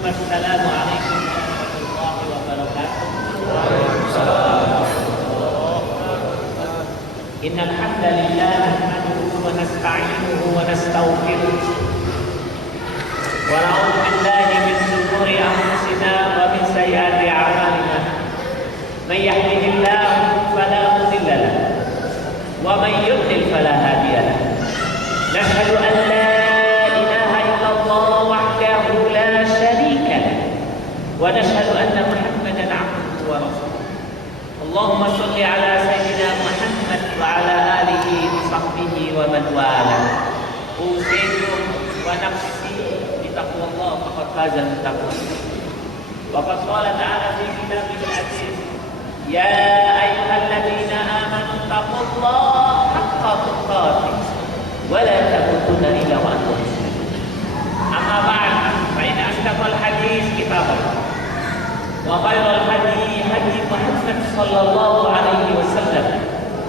Assalamualaikum warahmatullahi wabarakatuh. Innal hamdalillah nahmaduhu wa nasta'inuhu wa nastaghfiruh wa na'udzu billahi min shururi anfusina wa min sayyiati a'malina. May yahdihillahu fala mudilla lahu wa may yudlil fala hadiya lahu. Nashhadu an la ونشهد أن محمدا عبده ورسوله. اللهم صل على سيدنا محمد وعلى آله وصحبه ومن والاه. أوصيكم ونفسي بتقوى الله فقد فاز المتقون. وقد قال تعالى في كتابه العزيز: يا أيها الذين آمنوا اتقوا الله حق تقاته ولا تموتن إلا وأنتم مسلمون. أما بعد فإن أصدق الحديث كتاب الله وخير الهدي هدي محمد صلى الله عليه وسلم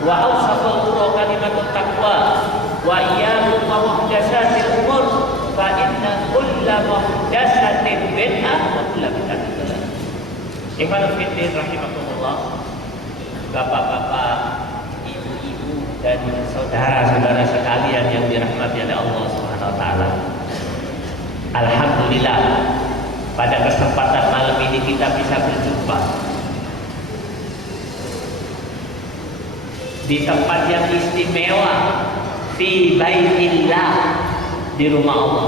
وأوصف الأمور كلمة التقوى وإياكم ومحدثات الأمور فإن كل محدثة بدعة وكل بدعة ضلالة. Ikhwanul fillah rahimakumullah, bapak-bapak, ibu-ibu dan saudara-saudara sekalian yang dirahmati oleh Allah Subhanahu wa taala. Alhamdulillah, pada kesempatan malam ini kita bisa berjumpa di tempat yang istimewa, fi baitillah, di rumah Allah,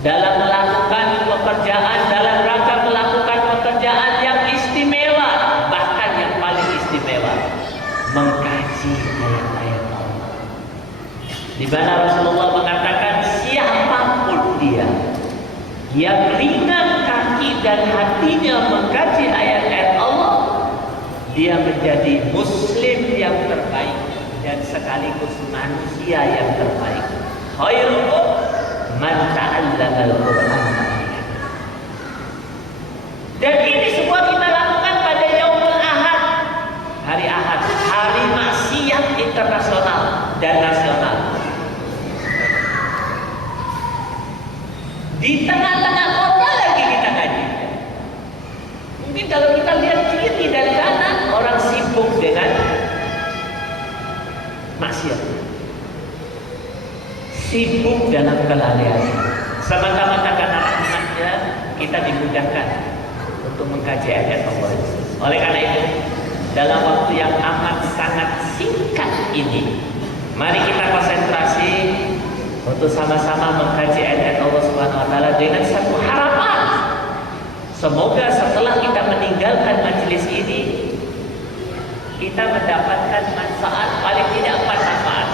dalam melakukan pekerjaan, dalam rangka melakukan pekerjaan yang istimewa, bahkan yang paling istimewa, mengkaji ayat-ayat Allah, di mana Rasulullah mengatakan siapapun dia yang ringan kaki dan hatinya mengkaji ayat-ayat Allah, dia menjadi muslim yang terbaik dan sekaligus manusia yang terbaik. Khairukum man ta'allama al-Qur'an. Dan ini semua kita lakukan pada Yaumul Ahad, hari Ahad, hari maksiat internasional dan nasional. Di tengah-tengah kota lagi kita ngaji. Mungkin kalau kita lihat kiri dan kanan, orang sibuk dengan maksiat, sibuk dalam kelalaian. Semata-mata karena rahmatnya kita dimudahkan untuk mengkaji ayat Allah. Oleh karena itu, dalam waktu yang amat sangat singkat ini, mari kita konsentrasi untuk sama-sama mengkaji ayat Allah Subhanahu wa taala dengan satu harapan. Semoga setelah kita meninggalkan majelis ini, kita mendapatkan manfaat, paling tidak 4 manfaat.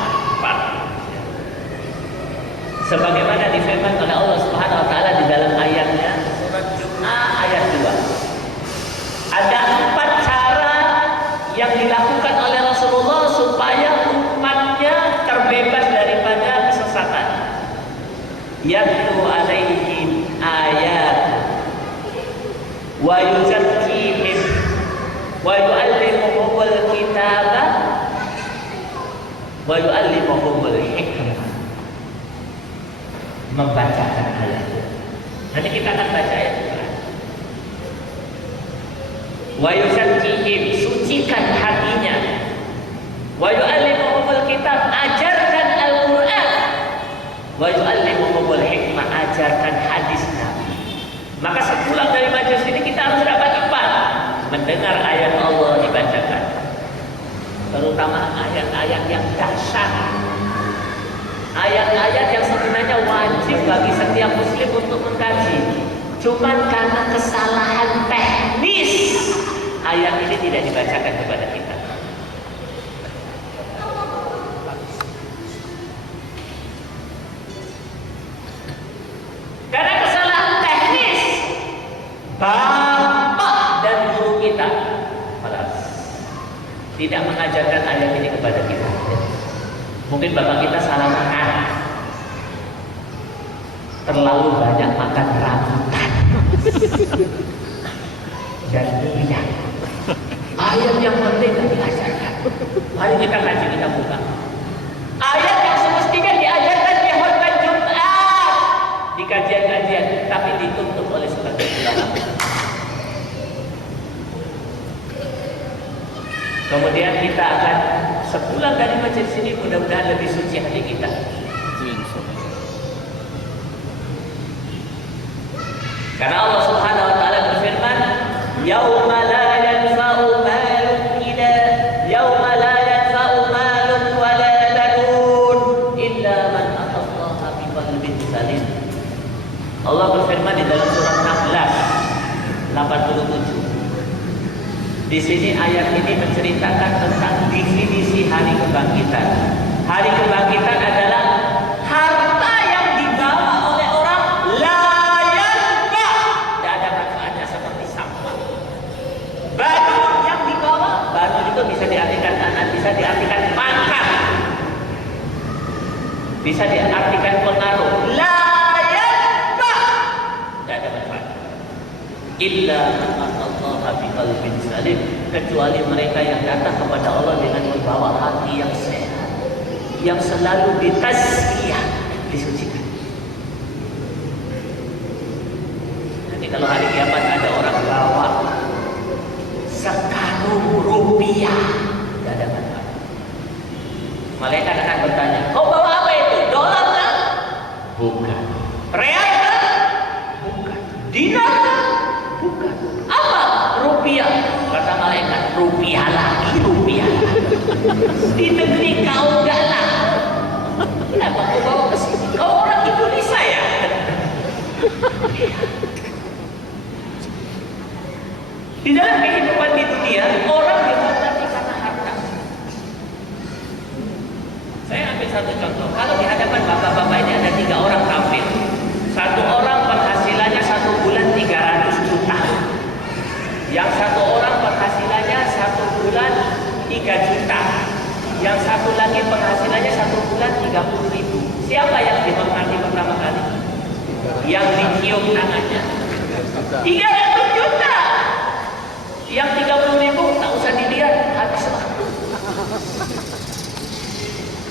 Sebagaimana difirman oleh Allah Subhanahu wa taala di dalam ayatnya surat Jumu'ah ayat 2. Ada 4 cara yang dilakukan oleh Rasulullah supaya umatnya terbebas daripada kesesatan. Yatlu alaihim ayat wa yuzakkihim wa yu'allimuhumul kitaba wa yu'allimuhumul hikmah. Membacakan ayat. Nanti kita akan baca ayat itu. Wa yuzakkihim, sucikan hatinya. Wa yu'allimuhumul kitab, ajarkan Al-Qur'an. Wa yu'allimuhumul hikmah, ajarkan hadis Nabi. Maka sepulang dari majelis ini kita harus dapat 4: mendengar ayat Allah dibacakan, terutama ayat-ayat yang dahsyat, ayat-ayat yang sebenarnya wajib bagi setiap muslim untuk mengkaji. Cuman karena kesalahan teknis, ayat ini tidak dibacakan kepada kita. Karena kesalahan teknis, bapak dan guru kita tidak mengajarkan ayat ini kepada kita. Mungkin bapak kita salah makan, terlalu banyak makan rambutan dan minyak. Ayat yang penting tidak diajarkan. Mari kita kaji, kita buka ayat yang semestinya diajarkan di khutbah Jumat, di kajian-kajian, tapi ditutup oleh Kemudian kita akan sepulang dari majelis ini mudah-mudahan lebih suci hati kita. Karena Allah Subhanahu wa taala berfirman, "Yauma la yanfa'u malun illa yauma la yanfa'u malun wa la banun illa man atallaha biqalbin salim." Allah berfirman di dalam surat 16 87. Di sini ayat ini menceritakan tentang definisi hari kebangkitan. Hari kebangkitan adalah harta yang dibawa oleh orang layak, tidak ada manfaatnya seperti sampah. Banun yang dibawa, banun itu bisa diartikan anak, bisa diartikan pangkat, bisa diartikan pengaruh. Layak, tidak ada manfaat. Illa Allah biqalbin salim, kecuali mereka yang datang kepada Allah dengan membawa hati yang sehat, yang selalu ditazkiyah, disucikan. Nanti kalau hari kiamat ada orang bawa sekarung rupiah, tidak ada manfaat. Malaikat akan bertanya, kau bawa apa itu? Dolar kan? Bukan. Real kan? Bukan. Dinar kan? Bukan. Apa? Rupiah. Kata malaikat, rupiah lagi, rupiah. Di negeri kau enggak lah. Kenapa kau bawa ke sini? Kau orang Indonesia ya? Di dalam kehidupan di dunia, orang dihormati karena harta. Saya ambil satu contoh. Kalau di hadapan bapak-bapak ini ada 3 orang kafir. Satu orang penghasilannya 1 bulan 300 juta. Yang satu orang penghasilannya 1 bulan 3 juta. Yang satu lagi penghasilannya 1 bulan 30.000. Siapa yang dihormati pertama kali? Yang dicium tangannya 300 juta. Yang 30.000 tak usah dilihat, habis waktu.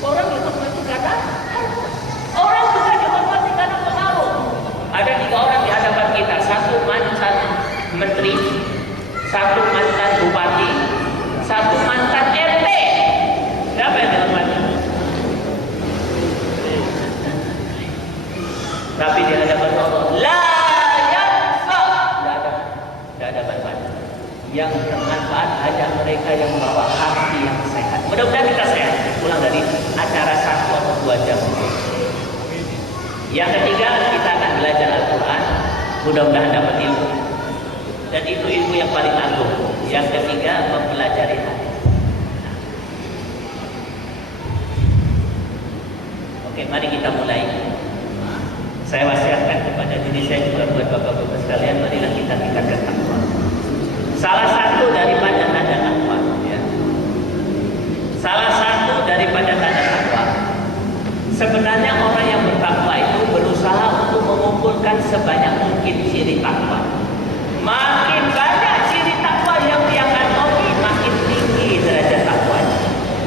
Orang dihormati karena orang juga dihormati karena pengaruh. Ada 3 orang di hadapan kita, 1 mantan menteri, 1 mantan bupati, 1 mantan RT. Siapa yang dihormati? Tapi di hadapan Allah, la yanfa, tidak ada manfaat. Yang bermanfaat hanya mereka yang membawa hati yang sehat. Mudah-mudahan kita sehat. Pulang dari acara 1 atau 2 jam. Yang ketiga, kita akan belajar Al-Quran. Mudah-mudahan dapat ilmu. Dan itu ilmu yang paling agung. Yang ketiga, mempelajari hadis. Oke, mari kita mulai. Saya wasiatkan kepada diri saya juga buat bapak-bapak sekalian, marilah kita tingkatkan takwa. Salah satu daripada tanda takwa, ya. Salah satu daripada tanda takwa. Sebenarnya orang yang bertakwa itu berusaha untuk mengumpulkan sebanyak mungkin ciri takwa. Makin banyak ciri takwa yang dia kantongi, makin tinggi derajat takwanya.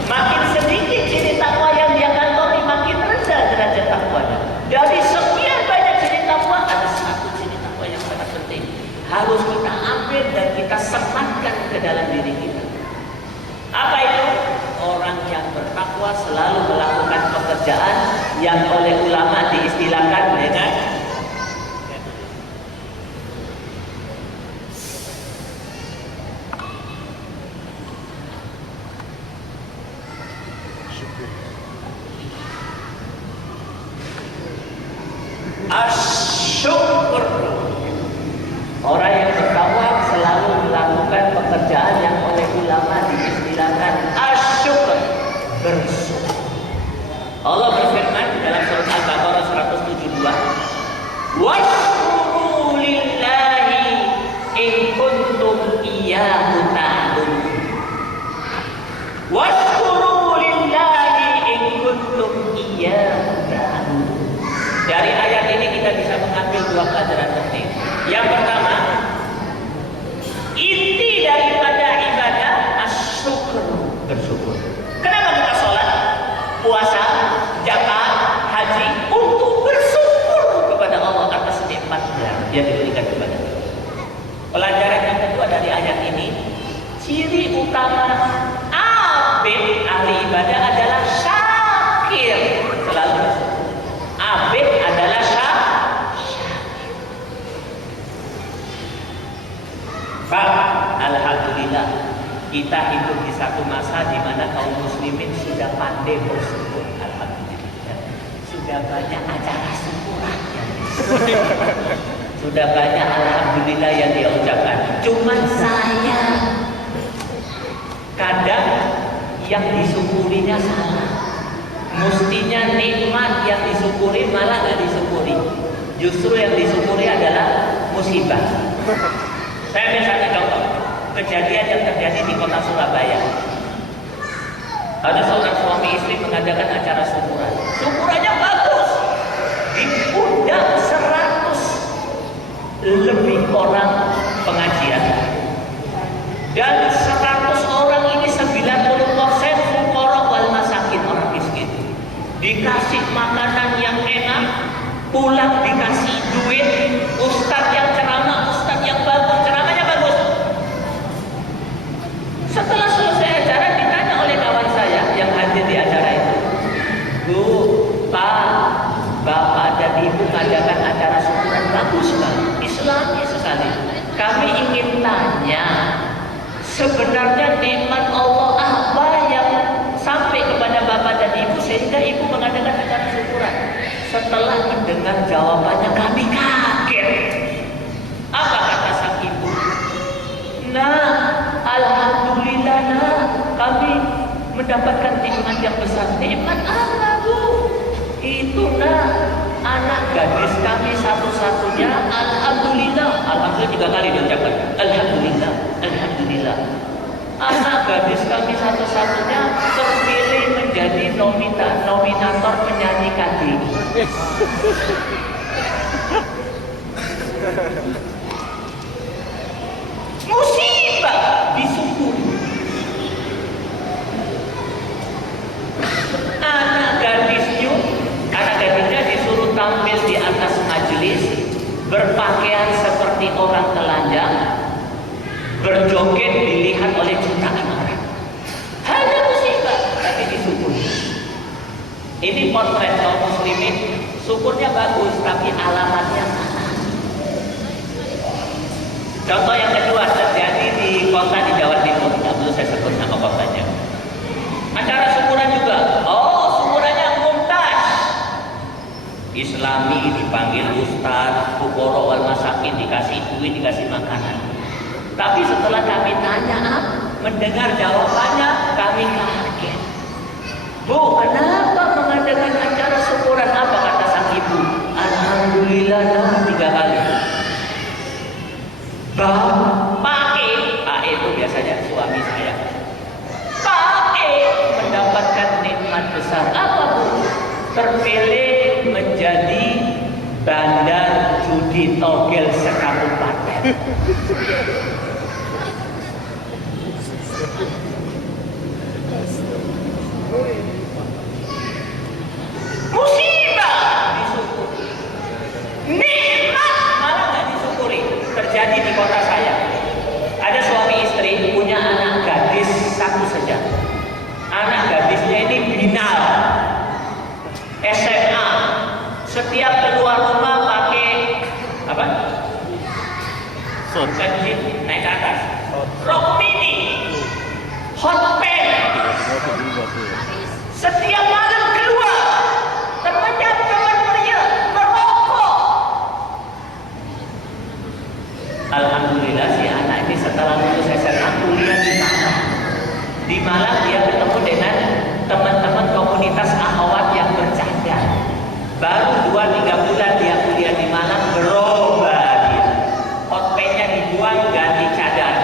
Makin sedikit ciri takwa yang dia kantongi, makin rendah derajat takwanya. Dari sekian banyak ciri takwa, ada 1 ciri takwa yang sangat penting. Harus kita ambil dan kita sematkan ke dalam diri kita. Apa itu? Orang yang bertakwa selalu melakukan pekerjaan yang oleh ulama diistilahkan dengan asyukur. Orang yang bertakwa selalu melakukan pekerjaan yang oleh ulama diistilahkan asyukur, bersyukur. Allah berfirman dalam surat Al-Baqarah 172, "Washkuru lillahi in kuntum iyyahu ta'budun." Washkuru lillahi in kuntum iyyahu ta'budun. Dari ayat ini kita bisa mengambil 2 pelajaran penting. Yang pertama, inti daripada ibadah asyukur, bersyukur. Kenapa kita sholat, puasa, zakat, haji? Untuk bersyukur kepada Allah atas nikmatnya yang diberikan kepada kita. Pelajaran yang kedua dari ayat ini, ciri utama abid ahli ibadah adalah syakir. Selalu abid adalah syakir. Alhamdulillah, kita hidup di satu masa di mana kaum muslimin sudah pandai bersyukur. Alhamdulillah, sudah banyak acara syukuran. Sudah banyak alhamdulillah yang diucapkan. Cuman saya kadang yang disyukurinya salah. Mestinya nikmat yang disyukuri malah nggak disyukuri. Justru yang disyukuri adalah musibah. Saya misalnya contoh kejadian yang terjadi di kota Surabaya. Ada seorang suami istri mengadakan acara syukuran. Syukurannya bagus. Diundang 100 lebih orang pengajian. Dan 100 orang ini 90% fuqara wal masakin, orang miskin. Dikasih makanan yang enak, pulang dikasih duit, ustadz yang ceramah, ustadz yang bagus, ceramahnya bagus. Setelah selesai acara ditanya oleh kawan saya yang hadir di acara itu, Bu, Pak, Bapak dan Ibu mengadakan acara syukuran bagus sekali, Islami sekali. Kami ingin tanya, sebenarnya nikmat Allah apa yang sampai kepada Bapak dan Ibu sehingga Ibu mengadakan acara syukuran? Setelah mendengar jawabannya kami kaget. Apa kata sang ibu? Nah, alhamdulillah nah, kami mendapatkan nikmat yang besar. Nikmat apa, Bu? Itu nah, anak gadis kami satu-satunya. Alhamdulillah. Alhamdulillah 3 kali diucapkan. Alhamdulillah, alhamdulillah. Anak gadis kami satu-satunya terpilih menjadi nominator penyanyi KDI. Musibah disyukuri. Anak gadisnya disuruh tampil di atas majelis, berpakaian seperti orang telanjang, berjoget dilihat oleh jutaan orang. Hanya musibah, tapi disyukuri. Ini potret kaum muslimin, syukurnya bagus, tapi alamatnya salah. Contoh yang kedua terjadi di kota di Jawa Timur, tidak perlu saya sebut nama kotanya. Acara syukuran juga, syukurannya mumtaz. Islami dipanggil ustaz, fuqara wal masakin dikasih duit, dikasih makanan. Tapi setelah kami tanya, mendengar jawabannya, kami kaget. Bu, kenapa mengadakan acara syukuran? Apa kata sang ibu? Alhamdulillah nah 3 kali. Pak itu biasanya suami saya. Pak mendapatkan nikmat besar. Apa, Bu? Terpilih menjadi bandar judi togel sekabupaten. Musibah disyukuri, nikmat malah nggak disyukuri. Terjadi di kota saya. Ada suami istri punya anak gadis satu saja. Anak gadisnya ini binal, SMA. Setiap keluar rumah pakai apa? Bukan jeep, naik ke atas. Rok mini, hot pants. Setiap malam keluar, temannya teman pria merokok. Alhamdulillah si anak ini setelah lulus SMA kuliah di Malang. Di Malang dia ketemu dengan teman-teman komunitas akhwat yang bercanda. Baru 2-3 bulan dia kuliah di Malang, berubah dia. Hotpetnya dibuang, ganti cadar.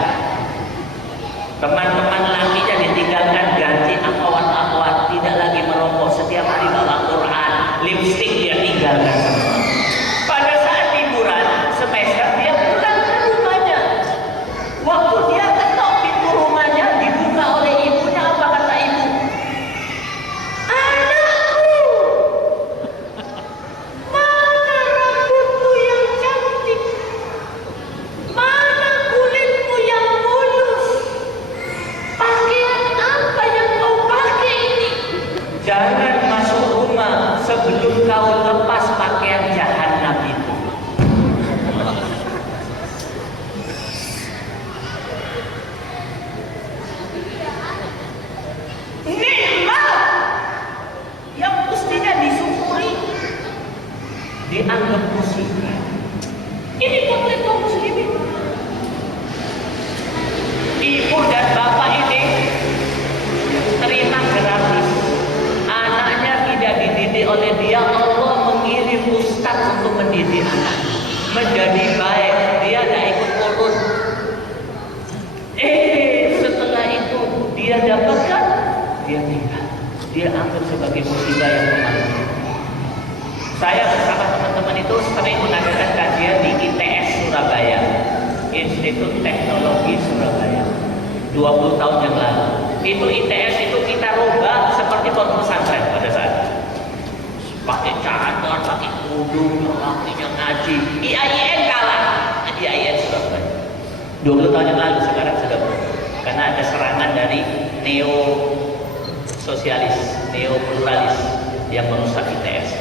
Teman-teman lakinya ditinggalkan, ganti akhwat-akhwat, tidak lagi merokok, setiap hari bawa Quran, lipstick dia tinggalkan semua. Pada saat liburan semester dia pulang ke rumahnya. Waktu dia ketok pintu rumahnya, dibuka oleh ibunya. Apa kata ibu? Anakku, mana rambutmu yang cantik? Mana kulitmu yang mulus? dia anggap sebagai musibah yang memalukan. Saya bersama teman-teman itu sering mengadakan kajian di ITS Surabaya, Institut Teknologi Surabaya, 20 tahun yang lalu. Itu ITS itu kita rubah seperti pondok pesantren pada saat itu. Pakai cadar, pakai kerudung, waktunya ngaji. IAIN kalah, IAIN Surabaya. 20 tahun yang lalu, sekarang sudah berubah. Karena ada serangan dari neo sosialis, neo pluralis yang merusak ITS.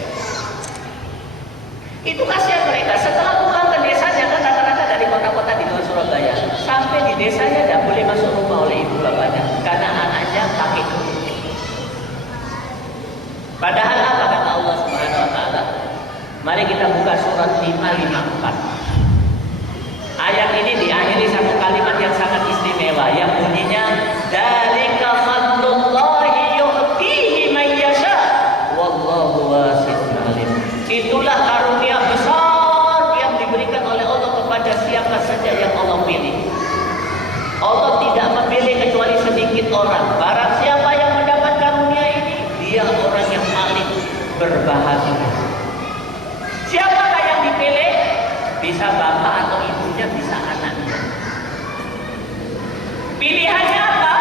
Itu kasihan mereka. Setelah pulang ke desanya, kan rata-rata dari kota-kota di luar Surabaya, sampai di desanya tidak boleh masuk rumah oleh ibu bapaknya karena anaknya pakai kerudung. Padahal apa kata Allah Subhanahu Wa Taala? Mari kita buka surat 554. Ayat ini diakhiri satu kalimat yang sangat istimewa yang bunyinya dzalika fadlullahi yu'tihi man yasha wallahu wasi'un alim. Itulah karunia besar yang diberikan oleh Allah kepada siapa saja yang Allah pilih. Allah tidak memilih kecuali sedikit orang. Barang siapa yang mendapat karunia ini, dia orang yang paling berbahagia. Siapakah yang dipilih? Bisa bapak atau ibunya, bisa anaknya. Pilihannya apa?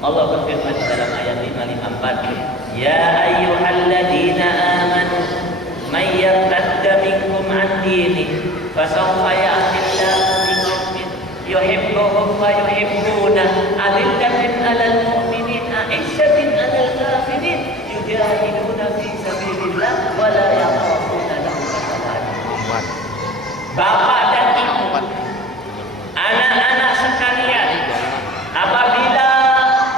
Allah berfirman dalam ayat 554, ya ayyuhalladzina amanu may yartadda minkum an dinihi fasawfa ya'tillahu biqaumin yuhibbuhum wa yuhibbunah adillatin 'alal mu'minin a'izzatin 'alal kafirin yujahiduna fi sabilillah wa la yakhafuna lawmata laim. Bapak dan ibu, anak-anak sekalian, apabila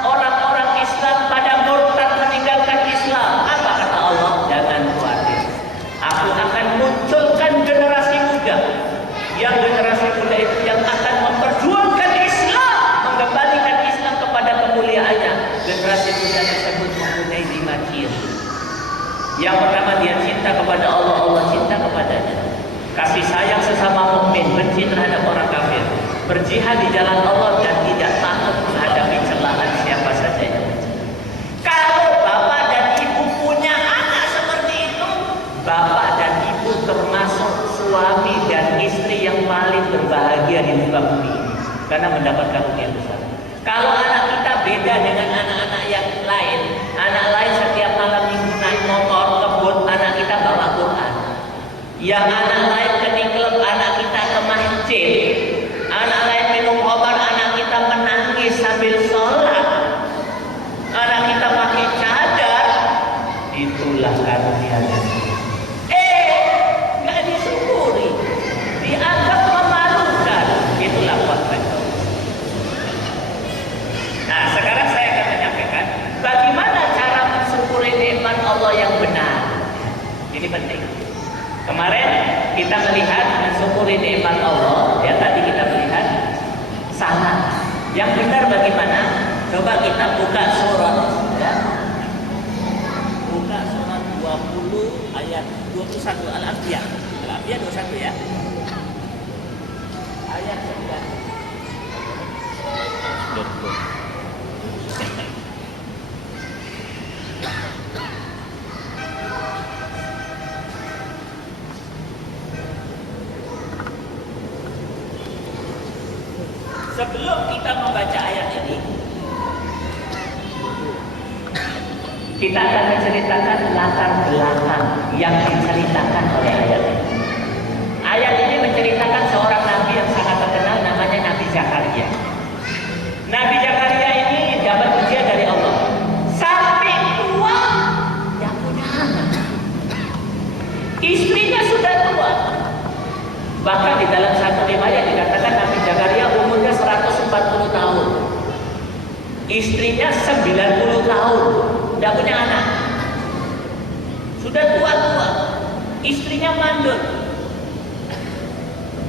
orang-orang Islam pada murtad meninggalkan Islam, apa kata Allah? Jangan khawatir, aku akan munculkan generasi muda. Yang generasi muda itu yang akan memperjuangkan Islam, mengembalikan Islam kepada kemuliaannya. Generasi muda tersebut mempunyai 5 ciri. Yang pertama, dia cinta kepada Allah, Allah cinta kepadanya. Kasih sayang sesama mukmin, benci terhadap orang kafir, berjihad di jalan Allah dan tidak takut menghadapi celaan siapa saja yang mencela. Kalau bapak dan ibu punya anak seperti itu, bapak dan ibu termasuk suami dan istri yang paling berbahagia di muka bumi ini karena mendapat karunia besar. Kalau anak kita beda dengan anak-anak yang lain, anak lain setiap malam minggu naik motor kebun, anak kita bawa Quran. Yang anak lain ke klub, anak kita ke masjid. Anak lain minum obat, anak kita menangis sambil sholat. Anak kita pakai cadar. Itulah karunia. Nggak disyukuri, dianggap memalukan. Itulah fakta. Nah, sekarang saya akan menyampaikan bagaimana cara mensyukuri nikmat Allah yang benar. Ini penting. Kemarin kita melihat mensyukuri nikmat Allah, ya tadi kita melihat salah. Yang benar bagaimana? Coba kita buka surat, ya. Buka surat 20 ayat 21 Al-Anbiya. Al-Anbiya 21 ya. Ayat 9. Sebelum kita membaca ayat ini, kita akan menceritakan latar belakang yang diceritakan oleh ayat ini. Ayat ini menceritakan seorang nabi yang sangat terkenal, namanya Nabi Zakaria. Nabi Zakaria ini dapat ujian dari Allah. Sampai tua, yang punya anak. Istrinya sudah tua. Bahkan di dalam satu riwayat dikatakan Nabi Zakaria umurnya 140 tahun. Istrinya 90 tahun. Tidak punya anak. Sudah tua-tua. Istrinya mandul.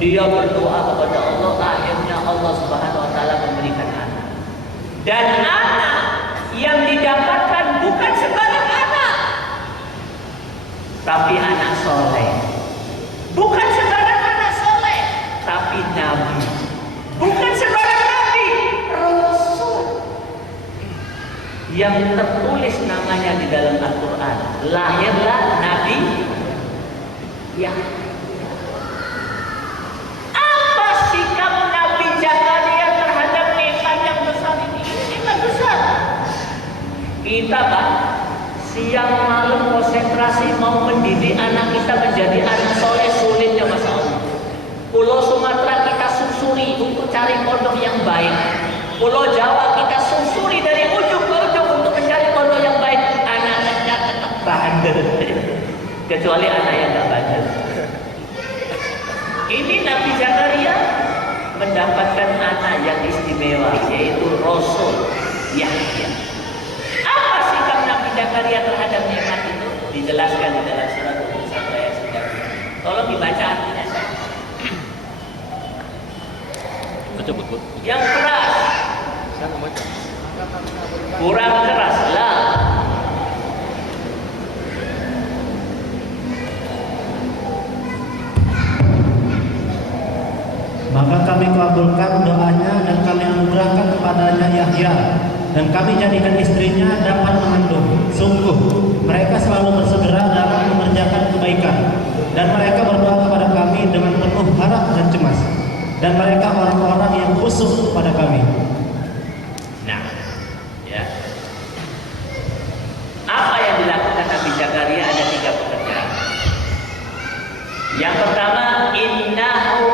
Dia berdoa kepada Allah, akhirnya Allah Subhanahu wa taala memberikan anak. Dan anak yang didapatkan bukan sembarang anak, tapi anak soleh. Bukan sembarang anak soleh, tapi nabi. Bukan sembarang nabi, rasul. yang tertulis namanya di dalam Al-Quran. Lahirlah Nabi Yahya. Apa sikap Nabi Zakaria terhadap nikmat yang besar ini? Nikmat besar. Kita Pak, siang malam konsentrasi mau mendidik anak kita menjadi anak soleh, sulitnya Masya Allah. Pulau Sumatera kita susuri untuk cari pondok yang baik. Pulau Jawa kita susuri dari ujung ke ujung untuk mencari pondok yang baik. Anak-anaknya tetap bandel. Kecuali anak yang tak bandel. Ini Nabi Zakaria mendapatkan anak yang istimewa, yaitu Rasul Yahya. Apa sikap Nabi Zakaria terhadap nikmat itu? Dijelaskan di dalam surat Al-Baqarah ayat 9. Tolong dibaca artinya. Betul. Yang keras, kurang keras lah. Maka kami kabulkan doanya dan kami anugerahkan kepadanya Yahya, dan kami jadikan istrinya dapat mengandung. Sungguh mereka selalu bersegera dalam mengerjakan kebaikan, dan mereka berdoa kepada kami dengan penuh harap dan cemas, dan mereka orang-orang yang khusyuk kepada kami. Nah, ya. Apa yang dilakukan Nabi Zakaria? Ada 3 pekerjaan. Yang pertama, innahu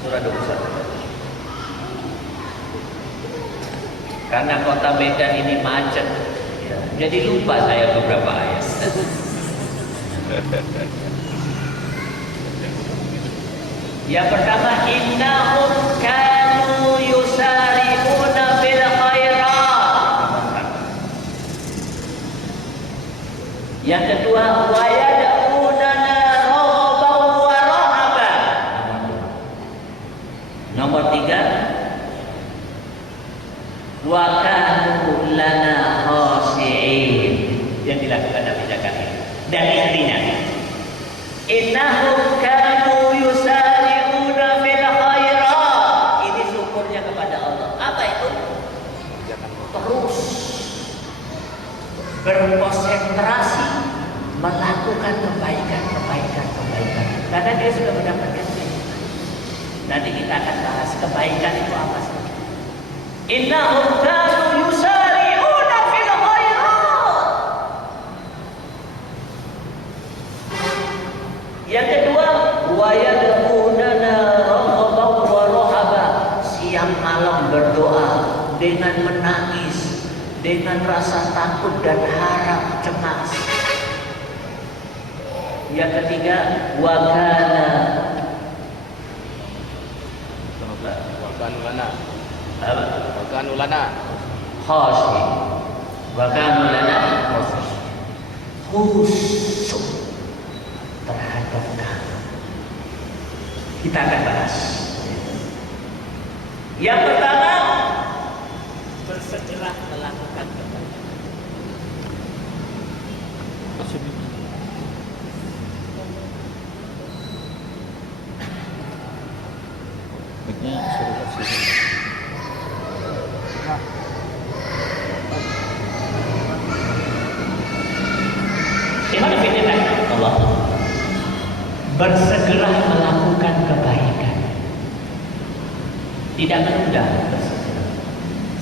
surah 21. Karena kota Medan ini macet, ya, jadi lupa saya beberapa ayat. Yang pertama, innahum kanu yusari'una fil khairat. Yang kedua, wa yad'unana raghaban wa rahaban. Nomor 3, wa kanu lana khashi'in. Yang dilakukan Nabi Zakaria dan istrinya. Innahum kanu yusari'una fil khairat. Ini syukurnya kepada Allah. Apa itu? Terus berkonsentrasi melakukan kebaikan. Karena dia sudah mendapatkan ini. Nanti kita akan bahas kebaikan itu apa sih. Innahum kanu yusari'una fil khairat. Yang kedua, wa yad'unana raghaban wa rahaban. Siang malam berdoa dengan menangis, dengan rasa takut dan harap cemas. Yang ketiga, wa kana khashi. Wa kanu lana khusyuk terhadap kamu. Kita akan bahas. Yang pertama, bersegera melakukan kebaikan. Allah bersegera melakukan kebaikan, tidak menunda.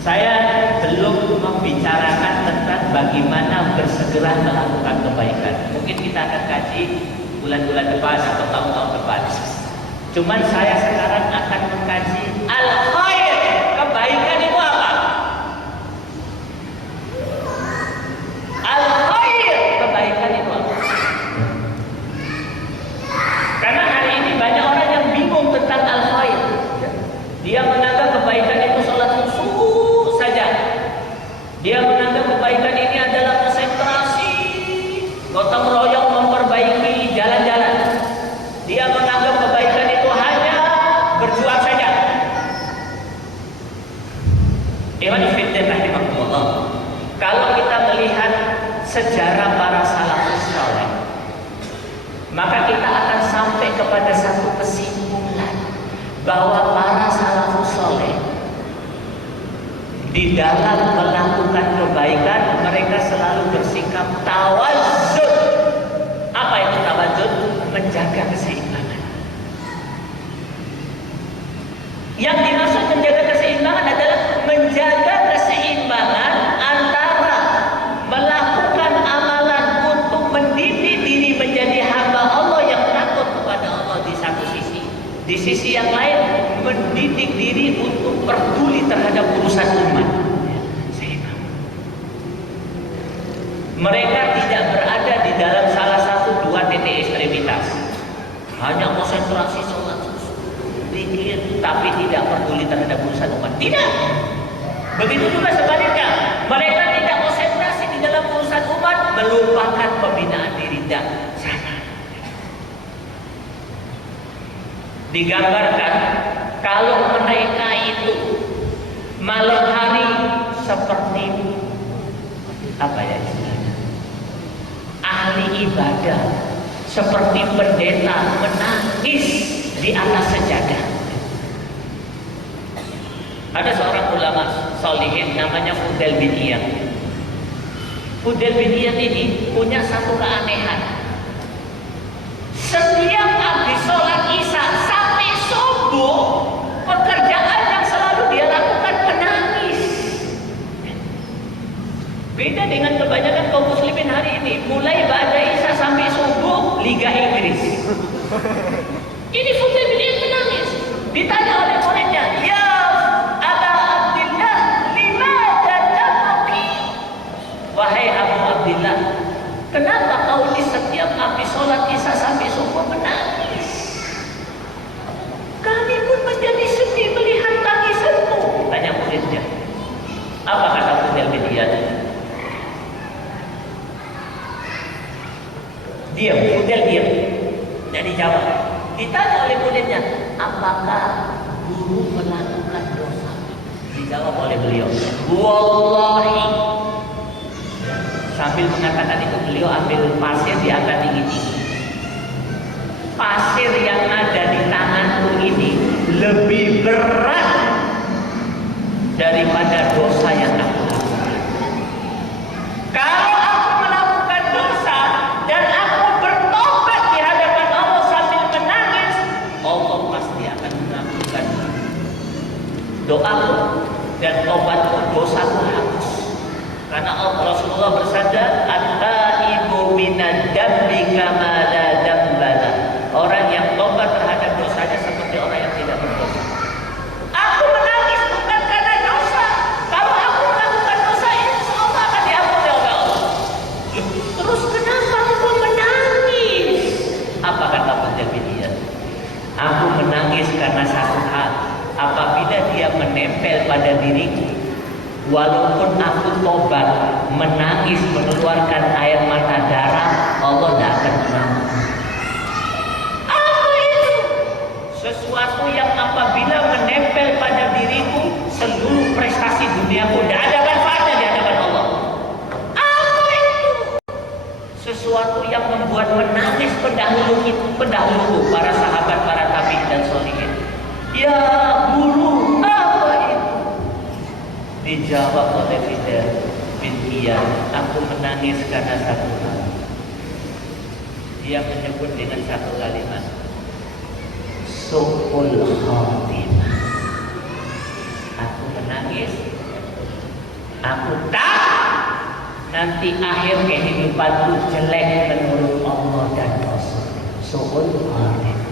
Saya belum membicarakan tentang bagaimana bersegera melakukan kebaikan. Mungkin kita akan kaji bulan-bulan depan atau tahun-tahun depan. Cuman saya sekarang akan mengkaji al-khair. Kebaikan itu apa? Al-khair, kebaikan itu apa? Karena hari ini banyak orang yang bingung tentang al-khair. Dia menganggap kebaikan itu salat subuh saja. Dia menganggap kebaikan ini adalah konsentrasi, gotong royong memperbaiki jalan-jalan. Dia menganggap kebaikan itu hanya berjuang saja. Kalau kita melihat sejarah para salafus saleh, maka kita akan sampai kepada satu kesimpulan bahwa para salafus soleh di dalam melakukan kebaikan mereka selalu bersikap tawazun. Apa itu tawazun? Menjaga keseimbangan. Yang dimaksud menjaga keseimbangan adalah menjaga keseimbangan antara melakukan amalan untuk mendidik diri menjadi hamba Allah yang takut kepada Allah di satu sisi. Di sisi yang lain mendidik diri untuk peduli terhadap urusan umat. Mereka tidak berada di dalam salah satu dua titik ekstremitas. Hanya konsentrasi sholat dikit, tapi tidak peduli terhadap urusan umat. Tidak. Begitu juga sebaliknya. Mereka tidak konsentrasi di dalam urusan umat, melupakan pembinaan diri dan sana. Digambarkan kalau mereka itu malam hari seperti apa ya istilahnya, ahli ibadah, seperti pendeta menangis di atas sejadah. Ada seorang ulama solihin namanya Fudail bin Iyad. Fudail bin Iyad ini punya satu keanehan. Setiap habis sholat isya sampai subuh, pekerjaan yang selalu dia lakukan menangis. Beda dengan kebanyakan kaum muslimin hari ini, mulai ba'da isya sampai subuh Liga Inggris. Ini Fudail bin Iyad menangis. Ditanya oleh muridnya, "Ya Aba Abdillah, limadza tabki?" Wahai Abu Abdillah, kenapa kau di setiap habis sholat isya sampai subuh menangis? Kami pun menjadi sedih melihat tangisanmu. Tanya muridnya. Apa kata Fudail bin Iyad? Diam, Fudail diam. Jadi jawab. Ditanya oleh muridnya, apakah guru melakukan dosa? Dijawab oleh beliau, wallahi. Sambil mengatakan itu beliau ambil pasir di angkat tinggi. Pasir yang ada di tanganku ini lebih berat daripada dosa yang aku lakukan. Kalau aku melakukan dosa dan aku bertobat di hadapan Allah sambil menangis, Allah pasti akan mengabulkan doaku dan tobatku, dosaku hapus. Karena Rasulullah bersabda, "At-taibu minad dambi kama la dambala." Orang yang tobat terhadap dosanya seperti orang yang tidak berdosa. Aku menangis bukan karena dosa. Kalau aku melakukan dosa, insya Allah akan diampuni oleh Allah. Terus kenapa aku menangis? Apa kata Fudail bin Iyad? Aku menangis karena satu hal. Apabila dia menempel pada diriku, walaupun aku tobat, menangis, mengeluarkan air mata darah, Allah tidak akan mengampuni. Apa itu? Sesuatu yang apabila menempel pada diriku, seluruh prestasi duniaku tidak ada manfaatnya di hadapan Allah. Apa itu? Sesuatu yang membuat menangis pendahuluku, para sahabat, para tabi'in dan sholihin. Ya guru, apa itu? Dijawab oleh Fudail bin Iyad, aku menangis karena satu hal. Dia menyebut dengan satu kalimat, su'ul khatimah. Aku menangis, aku tak nanti akhir kehidupanku jelek menurut Allah dan Rasul. Su'ul khatimah.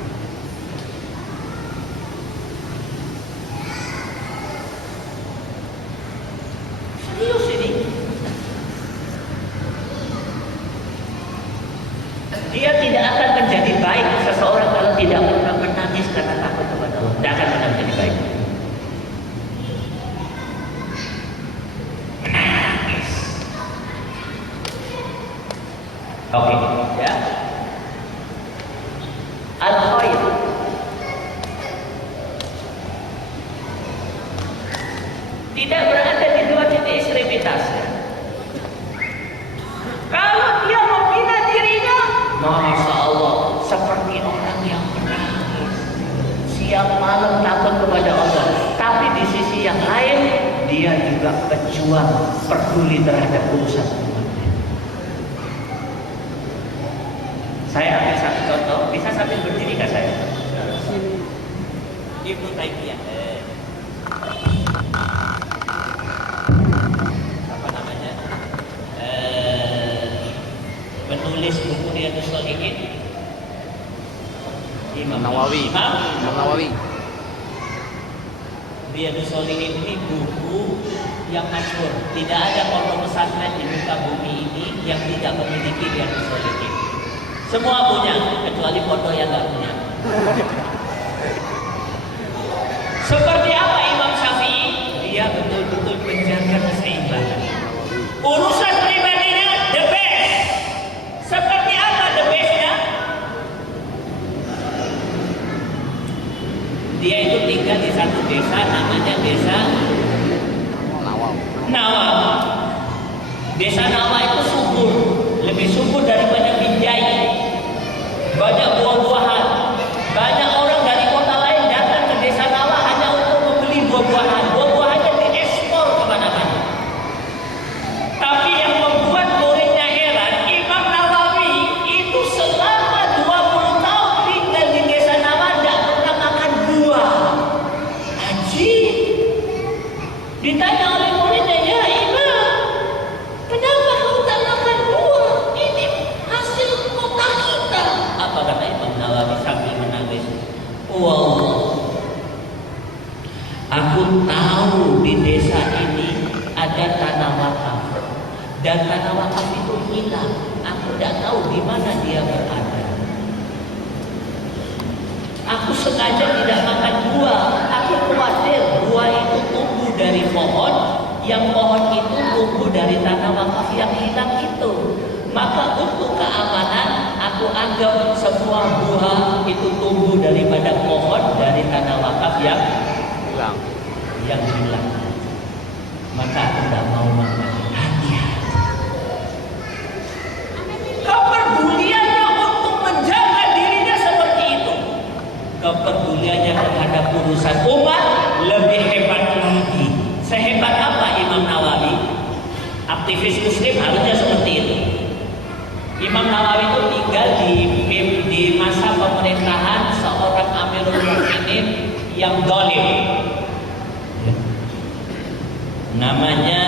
Serius ini. Dia tidak akan menjadi baik seseorang kalau tidak pernah menangis karena takut kepada Allah. Tidak akan pernah menjadi baik. Menangis. Oke, ya. Al-khair. Tidak berada di dua titik ekstremitas. Kalau dia membina dirinya, Masya Allah, seperti orang yang menangis siang malam juga pejuang peduli terhadap urusan umatnya. Saya ambil satu contoh, bisa sambil berdiri kah saya? Ibnu Taimiyah. Apa namanya? Penulis buku Riyadhus Shalihin. Imam Nawawi. Riyadhus Shalihin ini buku yang masyhur. Tidak ada pondok pesantren di muka bumi ini yang tidak memiliki Riyadhus Shalihin. Semua punya, kecuali pondok yang nggak punya. Seperti apa Imam Syafi'i? Dia betul-betul menjaga keseimbangan. Urusan pribadinya the best. Seperti apa the bestnya? Dia itu tinggal di satu desa, namanya desa Nawa. Desa Nawa itu subur, lebih subur daripada Binjai. Banyak buah-buahan. Banyak orang dari kota lain datang ke desa Nawa hanya untuk membeli buah-buahan. Buah-buahannya diekspor kemana-mana. Tapi yang membuat muridnya heran, Imam Nawawi itu selama 20 tahun tinggal di desa Nawa tidak pernah makan buah. Haji ditanya oleh muridnya, ya Imam, kenapa kau tak makan buah? Ini hasil kota kita. Apa kata Imam Nawawi sambil menangis? Wow, aku tahu di desa ini ada tanah wakaf dan tanah wakaf itu hilang. Aku tidak tahu di mana dia berada. Aku sengaja tidak makan buah. Aku khawatir buah itu tumbuh dari pohon, yang pohon itu tumbuh dari tanah wakaf yang hilang itu. Maka untuk keamanan, aku anggap semua buah itu tumbuh daripada pohon dari tanah wakaf yang hilang. Maka aku tidak mau makan. Hati-hati. Kepeduliannya untuk menjaga dirinya seperti itu. Kepeduliannya terhadap urusan umat lebih hebat lagi. Sehebat apa Imam Nawawi? Aktivis Muslim harusnya seperti itu. Imam Nawawi itu tinggal di masa pemerintahan seorang Amirul Mukminin yang zalim. Namanya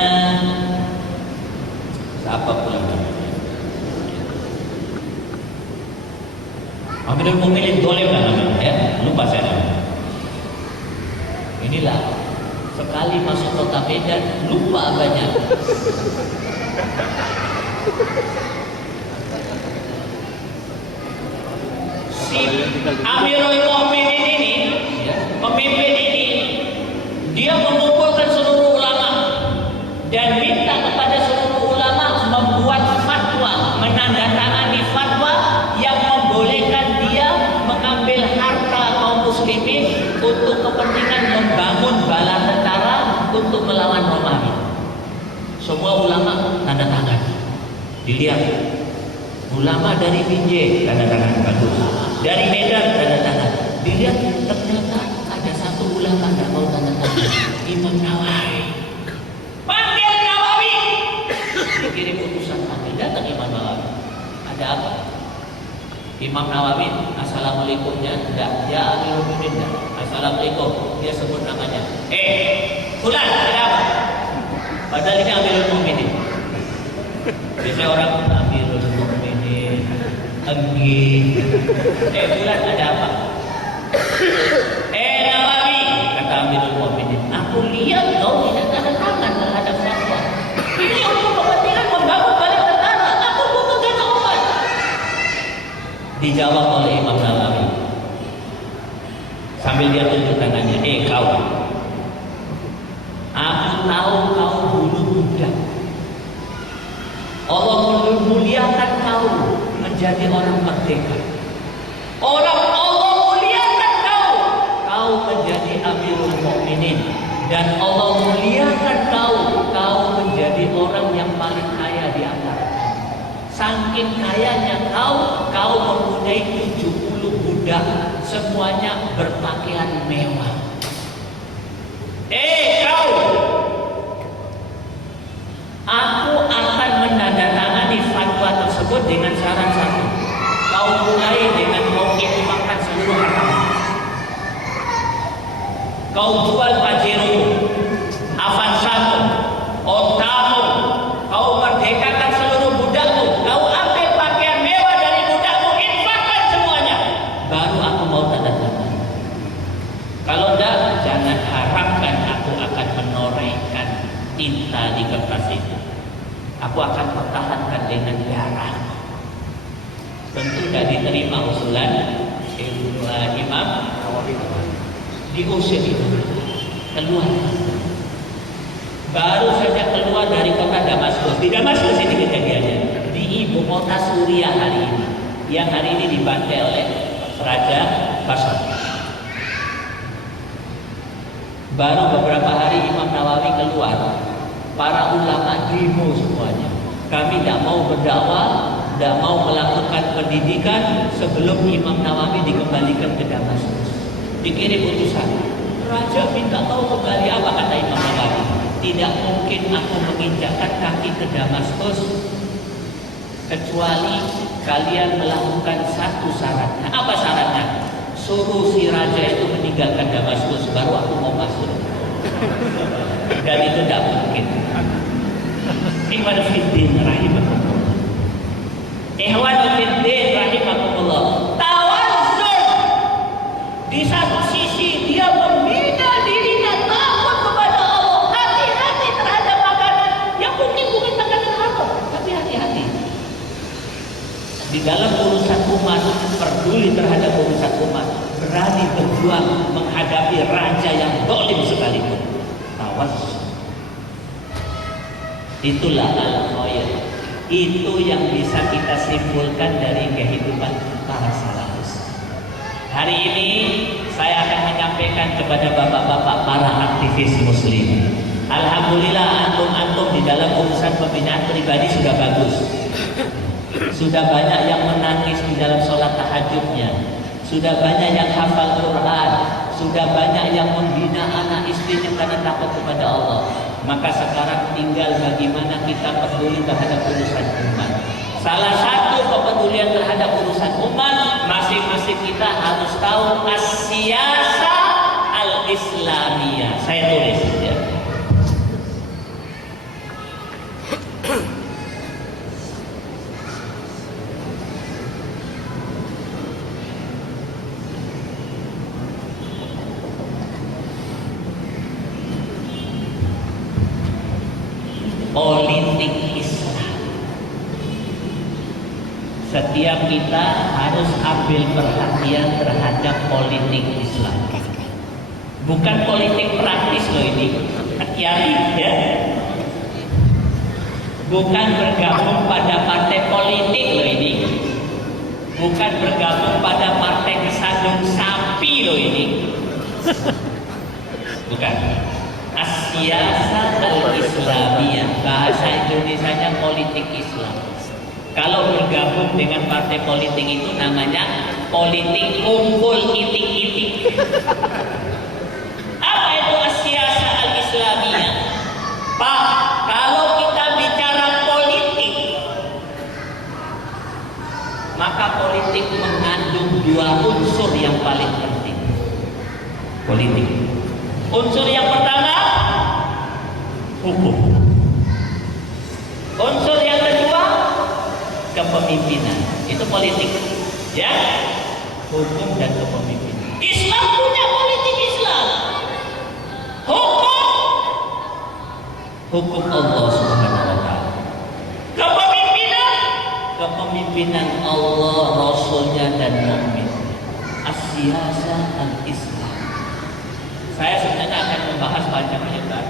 siapa pula namanya? Amirul Mukminin zalim lah namanya, ya. Lupa saya namanya. Inilah sekali masuk kota Medan lupa banyak. Si Amirul Mukminin ini, pemimpin ini, dia mengumpulkan seluruh ulama dan minta kepada seluruh ulama membuat fatwa, menandatangani fatwa yang membolehkan dia mengambil harta kaum muslimin untuk kepentingan membangun bala tentara untuk melawan Romawi. Semua ulama tanda tangan. Dilihat. Ulama dari Binjai tanda tangan bagus. Dari Medan tanda tangan. Dilihat ternyata ada satu ulama tidak mau tanda tangan. Imam Nawawi. Panggil Nawawi. Dikirim utusan panggil, datang Imam Nawawi. Ada apa? Imam Nawawi, assalamualaikumnya tidak. Ya Amirul Mukminin. Assalamualaikum. Dia sebut namanya. Fulan, ada apa? Padahal ini Amirul Mukminin. Biasanya orang Amirul Mukminin, Fulan, ada apa? Nawawi, kata Amirul Mukminin. Aku lihat kau tidak tanda tangan terhadap fatwa. Ini untuk kepentingan membangun bala tentara. Aku butuh dana umat. Dijawab oleh Imam Nawawi sambil dia tunjuk tangannya. Kau, aku tahu kau bunuh budak. Allah muliakan kau menjadi orang merdeka. Allah muliakan kau menjadi Amirul Mukminin, dan Allah muliakan kau menjadi orang yang paling kaya di antara. Saking kayanya kau mempunyai 70 budak, semuanya berpakaian mewah. Kau, kau jual Pajero, Avanzamu, Otamu, kau merdekakan seluruh budakmu, kau ambil pakaian mewah dari budakmu, infakkan semuanya, baru aku mau tanda tangan. Kalau enggak, jangan harapkan aku akan menorehkan tinta di kertas itu. Aku akan pertahankan dengan darah. Tentu tidak diterima usulan Imam diusir itu, keluar. Baru saja keluar dari kota Damaskus. Di Damaskus ini kejadiannya, di ibu kota Suriah hari ini, yang hari ini dibantai oleh Raja Bashar. Baru beberapa hari Imam Nawawi keluar, para ulama demo semuanya. Kami tidak mau berdakwah, tidak mau melakukan pendidikan sebelum Imam Nawawi dikembalikan ke Damaskus. Dikirim utusan, Raja minta tahu kembali apa, kata Imam Nawawi. Tidak mungkin aku menginjakkan kaki ke Damaskus kecuali kalian melakukan satu syaratnya. Apa syaratnya? Suruh si raja itu meninggalkan Damaskus, baru aku mau masuk. Dan itu tidak mungkin. Ikhwan fiddin rahimahumullah. Ikhwan fiddin rahimahumullah. Tawazzul. Di satu sisi dia membina dirinya takut kepada Allah, hati-hati terhadap makanan yang mungkin bukan makanan haram, tapi hati-hati. Di dalam urusan umat, peduli terhadap urusan umat, berani berjuang menghadapi raja yang zalim sekalipun. Tawazzul. Itulah al-khair. Itu yang bisa kita simpulkan dari kehidupan para salafus. Hari ini saya akan menyampaikan kepada bapak-bapak para aktivis muslim. Alhamdulillah antum di dalam urusan pembinaan pribadi sudah bagus. Sudah banyak yang menangis di dalam sholat tahajudnya. Sudah banyak yang hafal Quran. Sudah banyak yang membina anak istrinya karena takut kepada Allah. Maka sekarang tinggal bagaimana kita peduli terhadap urusan umat. Salah satu kepedulian terhadap urusan umat, masing-masing kita harus tahu as-siyasah al-islamiyah. Saya tulis ya. Politik Islam. Setiap kita harus ambil perhatian terhadap politik Islam. Bukan politik praktis loh ini, hati-hati ya. Bukan bergabung pada partai politik loh ini. Bukan bergabung pada partai kesandung sapi loh ini. Bukan. As-siyasah al-islamiyah, bahasa Indonesianya politik Islam. Kalau bergabung dengan partai politik itu namanya politik kumpul itik-itik. Apa itu as-siyasah al-islamiyah? Pak, kalau kita bicara politik, maka politik mengandung dua unsur yang paling penting. Politik. Unsur yang pertama, hukum. Unsur yang kedua, kepemimpinan. Itu politik, ya. Hukum dan kepemimpinan. Islam punya politik Islam. Hukum Allah Subhanahu wa taala. Kepemimpinan Allah, Rasulnya dan mukmin. As-siyasah al-Islam. Saya sebenarnya akan membahas panjang lebar,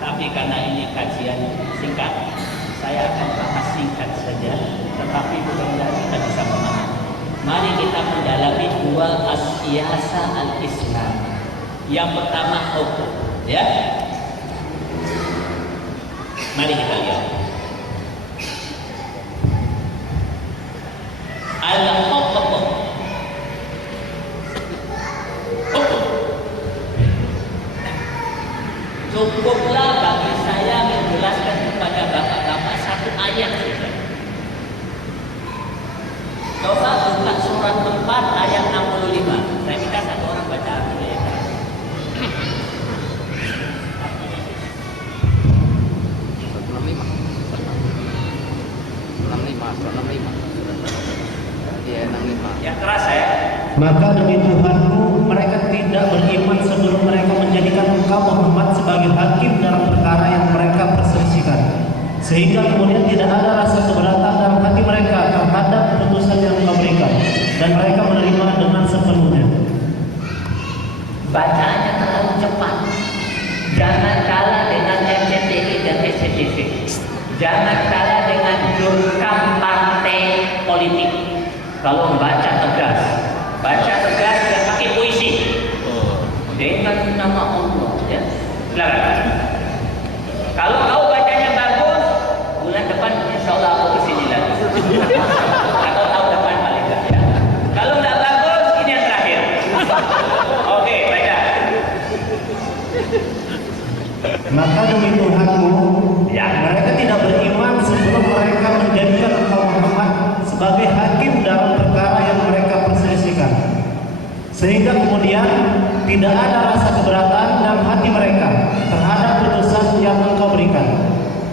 tapi karena ini kajian singkat, saya akan bahas singkat saja. Tetapi mudah-mudahan kita bisa memahami. Mari kita mendalami dua as-siyasah al-Islam. Yang pertama hukum, ya. Mari kita lihat. Al-hukum. Cukuplah bagi saya menjelaskan kepada bapak-bapak satu ayat saja. Coba buka surat 4 ayat 65. Saya minta satu orang baca ayat. Maka demi Tuhanmu, mereka tidak beriman sebelum mereka menjadikan engkau Muhammad sebagai hakim dalam perkara yang mereka perselisihkan, sehingga kemudian tidak ada rasa keberatan dalam hati mereka terhadap putusan yang engkau berikan, dan mereka menerima dengan sepenuhnya. Bacaannya terlalu cepat. Jangan kalah dengan RCTI dan SCTV. Jangan kalah dengan jurkam partai politik. Kalau membaca tegas, dan pakai puisi. Dengan nama Allah, ya. Silakan. Kalau kau bacanya bagus, bulan depan insya Allah aku kesini lagi. Atau tahun depan paling enggak, ya. Kalau nggak bagus, ini yang terakhir. Oke, baca. Maka demi Tuhanmu, Ya. mereka tidak beriman sebelum mereka menjadikan engkau Muhammad sebagai hakim dalam perkara yang mereka perselisihkan, sehingga kemudian tidak ada rasa keberatan dalam hati mereka terhadap putusan yang engkau berikan,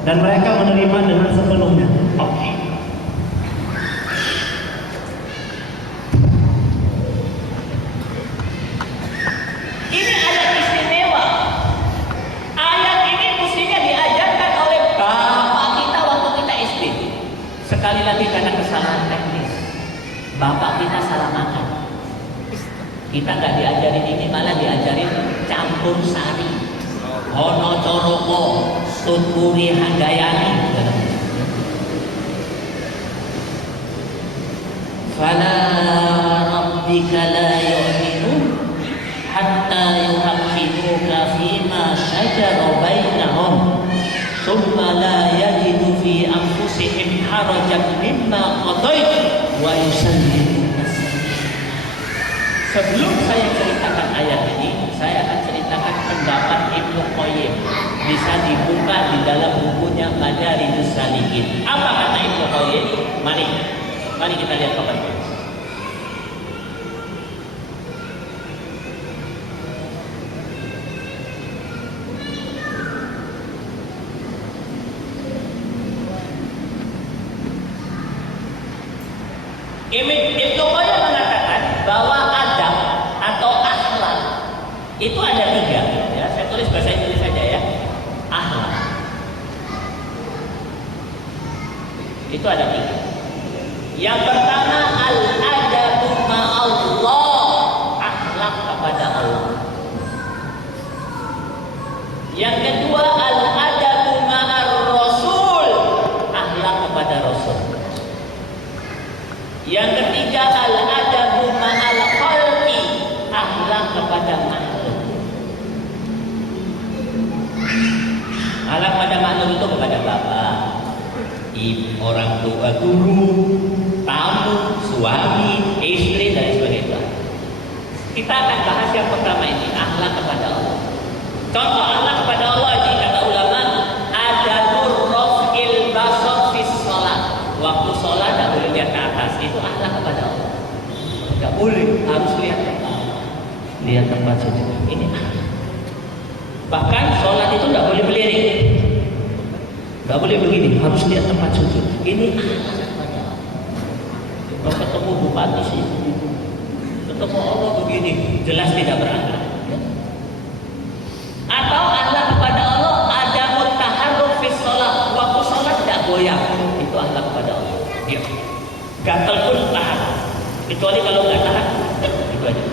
dan mereka menerima dengan sepenuhnya. Oke. Ini ayat istimewa. Ayat ini mestinya diajarkan oleh bapak kita waktu kita SD. Sekali lagi karena kesalahan teknis, bapak kita salah makan. Kita nggak diajarin ini, malah diajarin campur sari, hono coroko, tuturi handayani. Fala rabbika la yu'minun hatta yuhaqqimuka fima shajara bainahum thumma la yajidu fi anfusihim harajan mimma qadait wa yusallimu taslima. Sebelum saya ceritakan ayat ini, saya akan ceritakan pendapat Ibnu Qayyim. Bisa dibuka di dalam bukunya Madarijus Salikin. Apa kata Ibnu Qayyim? Mari kita lihat kapan. Ibnu Qayyim mengatakan bahwa adab atau akhlak itu ada 3. Ya, saya tulis bahasa Inggris saja ya. Akhlak itu ada 3. Yang pertama al-adabu ma'allah, akhlak kepada Allah. Yang kedua al-adabu ma'ar rasul, akhlak kepada rasul. Yang ketiga al-adabu ma'al khalqi, akhlak kepada makhluk. Akhlak pada makhluk itu kepada bapak, ibu, orang tua, guru, tamu, suami, istri, dan sebagainya. Kita akan bahas yang pertama ini, akhlak kepada Allah. Contoh akhlak kepada Allah ini kata ulama, adabur raf'il basar fis shalah. Waktu sholat tidak boleh lihat ke atas, itu akhlak kepada Allah. Tidak boleh, harus lihat ke bawah, lihat tempat sujud. Ini akhlak. Bahkan sholat itu tidak boleh belirik, tidak boleh begini, harus lihat tempat sujud. Ini akhlak kepada Allah. Kalau ketemu bupati sih, ketemu Allah begini, jelas tidak berakhlak. Atau akhlak kepada Allah ada mutaharruf fis shalah, waktu sholat tidak goyang, itu akhlak kepada Allah. Ya. Gatal pun tahan, kecuali kalau nggak tahan, itu aja.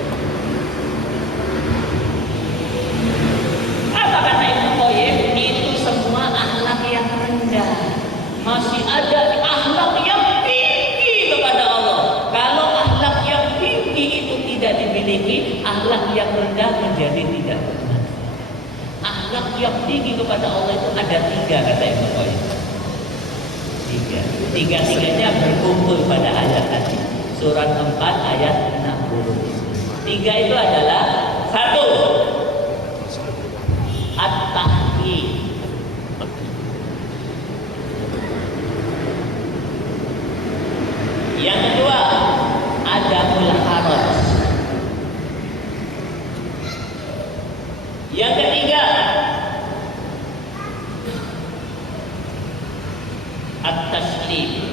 Apa kata Ibnu Qayyim? Itu semua akhlak yang rendah. Masih ada akhlak yang tinggi kepada Allah. Kalau akhlak yang tinggi itu tidak dimiliki, akhlak yang rendah menjadi tidak bermanfaat. Akhlak yang tinggi kepada Allah itu ada 3 kata Ibnu Qayyim. 3. Tiga-tiganya berkumpul pada ayat tadi. Surat 4 ayat 60. 3 itu adalah 1. At-tahqiq. Yang kedua, adamul haraj. Yang ketiga, at-taslim.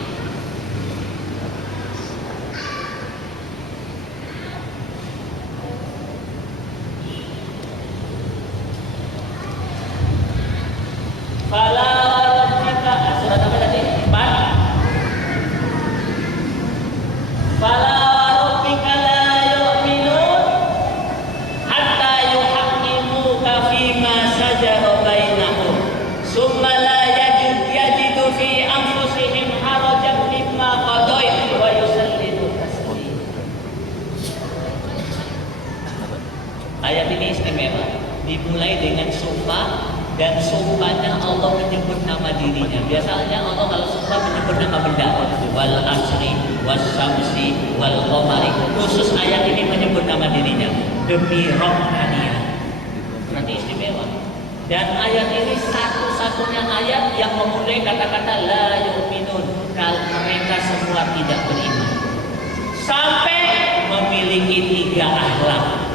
Ayat ini istimewa. Dimulai dengan sumpah, dan sumpahnya Allah menyebut nama dirinya. Biasanya Allah kalau sumpah menyebut nama benda. Wal asri, was samsi, wal qamari. Khusus ayat ini menyebut nama dirinya. Demi rohaniya. Berarti istimewa. Dan ayat ini satu-satunya ayat yang memulai kata-kata la yu'minun. Kalau mereka semua tidak beriman. Sampai memiliki 3 akhlak.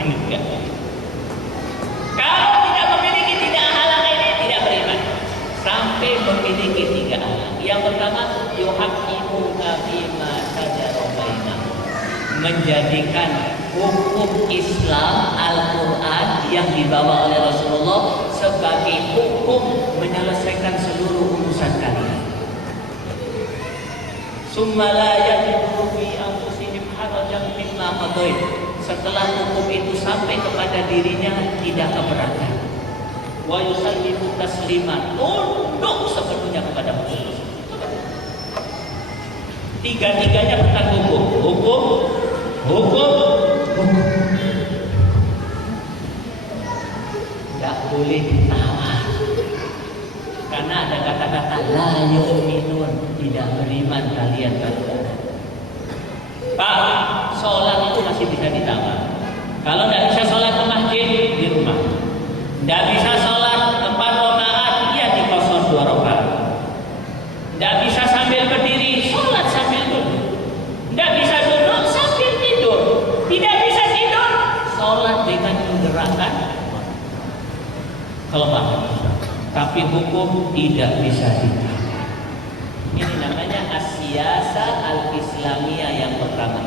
Kalau tidak memiliki 3 akhlak ini tidak beriman. Sampai memiliki 3 akhlak. Yang pertama, yuhaqqimuna fima shajara bainahum. Menjadikan hukum Islam Al-Quran yang dibawa oleh Rasulullah sebagai hukum menyelesaikan seluruh urusan kalian. Summa la yajidu fi anfusihim harajan mimma qadait. Setelah hukum itu sampai kepada dirinya tidak keberatan. Wa yusallimu tasliman. Tunduk sepenuhnya kepada hukum. Tiga-tiganya tentang hukum. Tidak boleh ditawar. Karena ada kata-kata la yu'minun, tidak beriman kalian berdua. Pak, sholat itu masih bisa ditawar. Kalau tidak bisa sholat ke masjid, di rumah. Tidak bisa sholat 4 rakaat, ya dikosor 2 rakaat. Tidak bisa sambil berdiri, sholat sambil duduk. Tidak bisa duduk sambil tidur. Tidak bisa tidur, sholat dengan menggerakkan kelemahan. Tapi hukum tidak bisa ditawar. Ini namanya as-siyasah al-islamiyah yang pertama.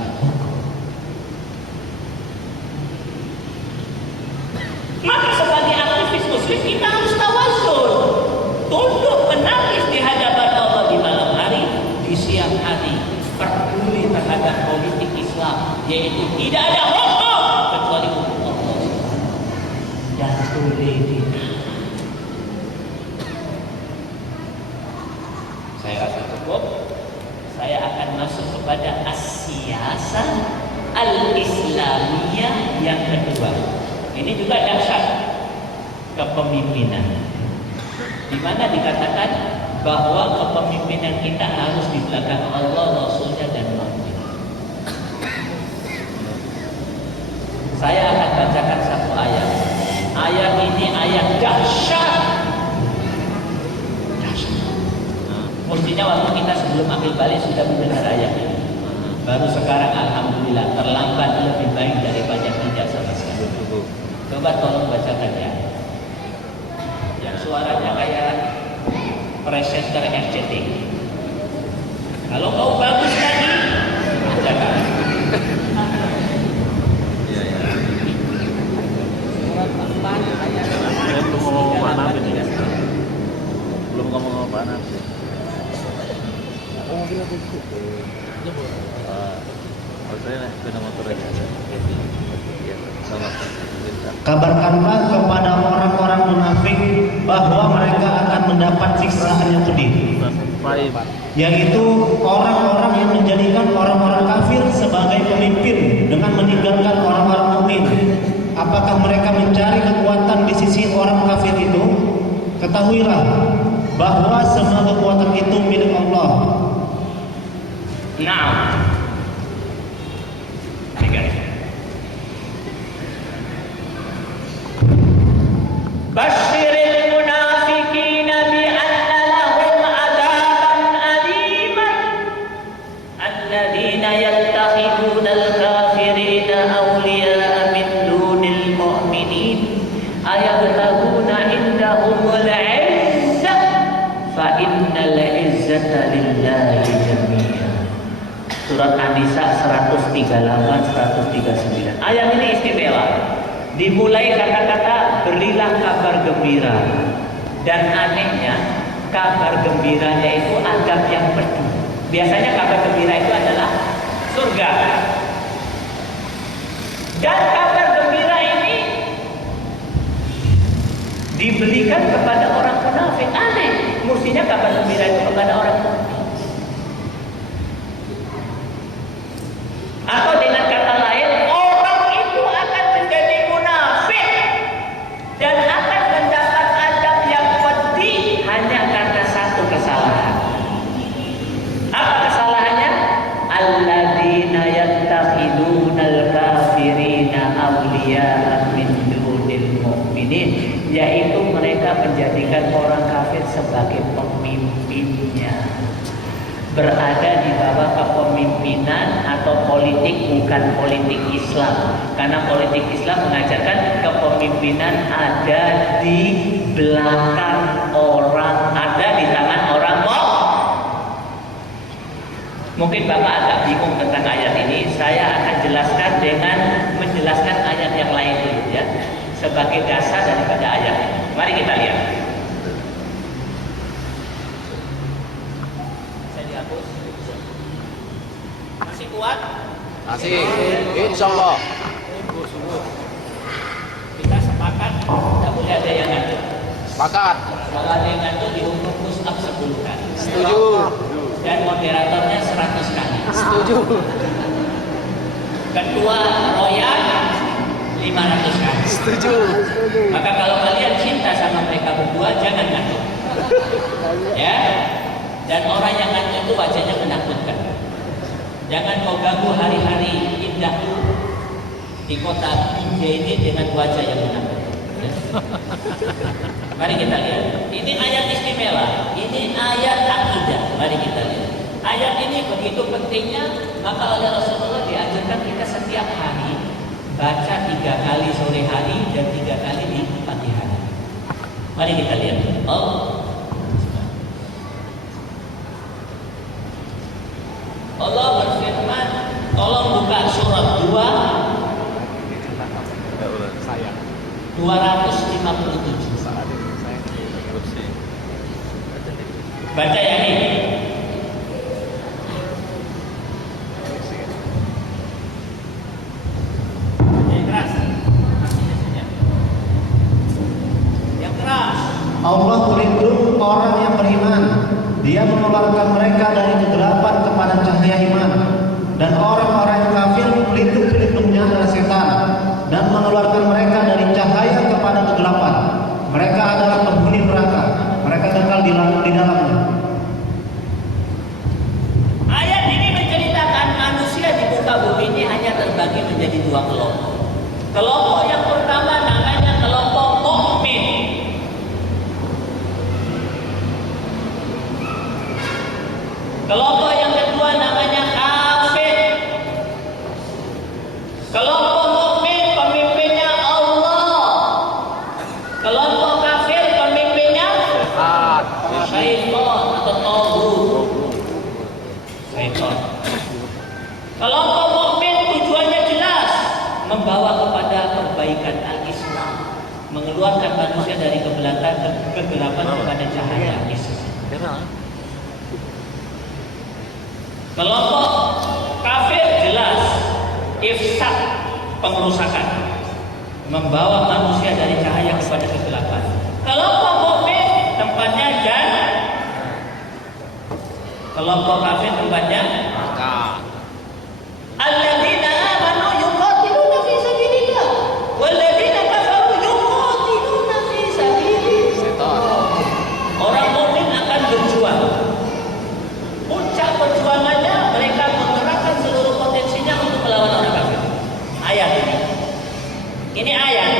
Maka sebagai aktivis muslim kita harus tawasul, tunduk menangis di hadapan Allah di malam hari, di siang hari, peduli terhadap politik Islam, yaitu tidak ada hukum kecuali hukum Allah. Dan boleh ditawar. Saya rasa cukup. Saya akan masuk kepada as-siyasah al-islamiyah yang kedua. Ini juga dahsyat, kepemimpinan. Di mana dikatakan bahwa kepemimpinan kita harus di belakang Allah, Rasulnya dan Nabi. Saya akan bacakan satu ayat. Ayat ini ayat dahsyat. Mestinya waktu kita sebelum akhir balik sudah mendengar ayat ini. Baru sekarang alhamdulillah, terlambat lebih baik daripada tidak sama sekali. Coba tolong bacakan ya. Yang suaranya kayak presenter RCTI. Kalau kau bagus lagi, bacakan. Surat Al-Fan ayat. Belum ngomong apa-apa nih. Belum ngomong apa-apa. Kabarkanlah kepada orang-orang munafik bahwa mereka akan mendapat siksaan yang pedih, yaitu orang-orang yang menjadikan orang-orang kafir sebagai pemimpin dengan meninggalkan orang-orang mukmin. Apakah mereka mencari kekuatan di sisi orang kafir itu? Ketahuilah bahwa semua kekuatan itu milik Allah. Nah, Basyiril munafiqina bi'anna lahum 'adzaban aliman alladhina yattakhiduna al-kafirina awliya'a min dunil mu'minin ayabtaghuna 'indahumul 'izzah fa innal 'izzata lillahi jami'an. Surat An-Nisa 138-139. Ayat ini istimewa. Dimulai kata-kata berilah kabar gembira. Dan anehnya kabar gembiranya itu adab yang pedih. Biasanya kabar gembira itu adalah surga. Dan kabar gembira ini diberikan kepada orang munafik. Aneh. Mestinya kabar gembira itu kepada orang munafik. Atau dengan kata lain, orang itu akan menjadi munafik awliya min dunil mu'minin, yaitu mereka menjadikan orang kafir sebagai pemimpinnya, berada di bawah kepemimpinan atau politik, bukan politik Islam, karena politik Islam mengajarkan kepemimpinan ada di belakang orang, ada di tangan orang. Mungkin Bapak agak bingung tentang ayat ini. Saya akan jelaskan dengan menjelaskan ayat yang lain dulu ya, sebagai dasar daripada ayat ini. Mari kita lihat. Saya dihapus. Masih kuat? Masih, insya Allah. Kita sepakat tidak boleh ada yang ngantuk. Sepakat. Kalau ada yang ngantuk dihukum push up 10 kali. Setuju. Dan moderatornya 100 kali. Setuju. Ketua Royan 500 kali. Setuju. Maka kalau kalian cinta sama mereka berdua, jangan ngantuk. Ya. Dan orang yang ngantuk itu wajahnya menakutkan. Jangan kau ganggu hari-hari indahku di kota India ini dengan wajah yang menakutkan. Mari kita lihat. Ini ayat istimewa. Ini ayat akidah. Mari kita lihat. Ayat ini begitu pentingnya, maka oleh Rasulullah diajarkan kita setiap hari baca 3 kali sore hari dan 3 kali di pagi hari. Mari kita lihat. Allah berfirman, tolong buka surat 257. Baca yang ini. Yang keras. Yang keras. Allah pelindung orang yang beriman. Dia mengeluarkan mereka dari kegelapan kepada cahaya iman. Dan orang-orang yang kafir pelindung-pelindungnya adalah setan, dan mengeluarkan mereka dari cahaya kepada kegelapan. Mereka adalah penghuni neraka. Mereka kekal di dalamnya. Ayat ini menceritakan manusia di muka bumi ini hanya terbagi menjadi 2 kelompok. Kelompok yang pertama namanya kelompok mukmin. Kelompok yang kedua namanya kafir. Kelompok mukmin pemimpinnya Allah. Kelompok kafir pemimpinnya syaitan atau taghut. Syaitan. Kelompok mukmin tujuannya jelas, membawa kepada perbaikan al-Islam, mengeluarkan manusia dari kegelapan kepada cahaya Islam. Kelompok kafir jelas ifsad, pengerusakan, membawa manusia dari cahaya kepada kegelapan. Kelompok mukmin tempatnya jannah. Kelompok kafir tempatnya alladzina amanu yuqatiluna fi sabilillah walladzina kafaru yuqatiluna fi sabilillah. Orang mukmin akan berjuang. Puncak perjuangannya mereka mengerahkan seluruh potensinya untuk melawan orang kafir. Ayat ini. Ini ayat.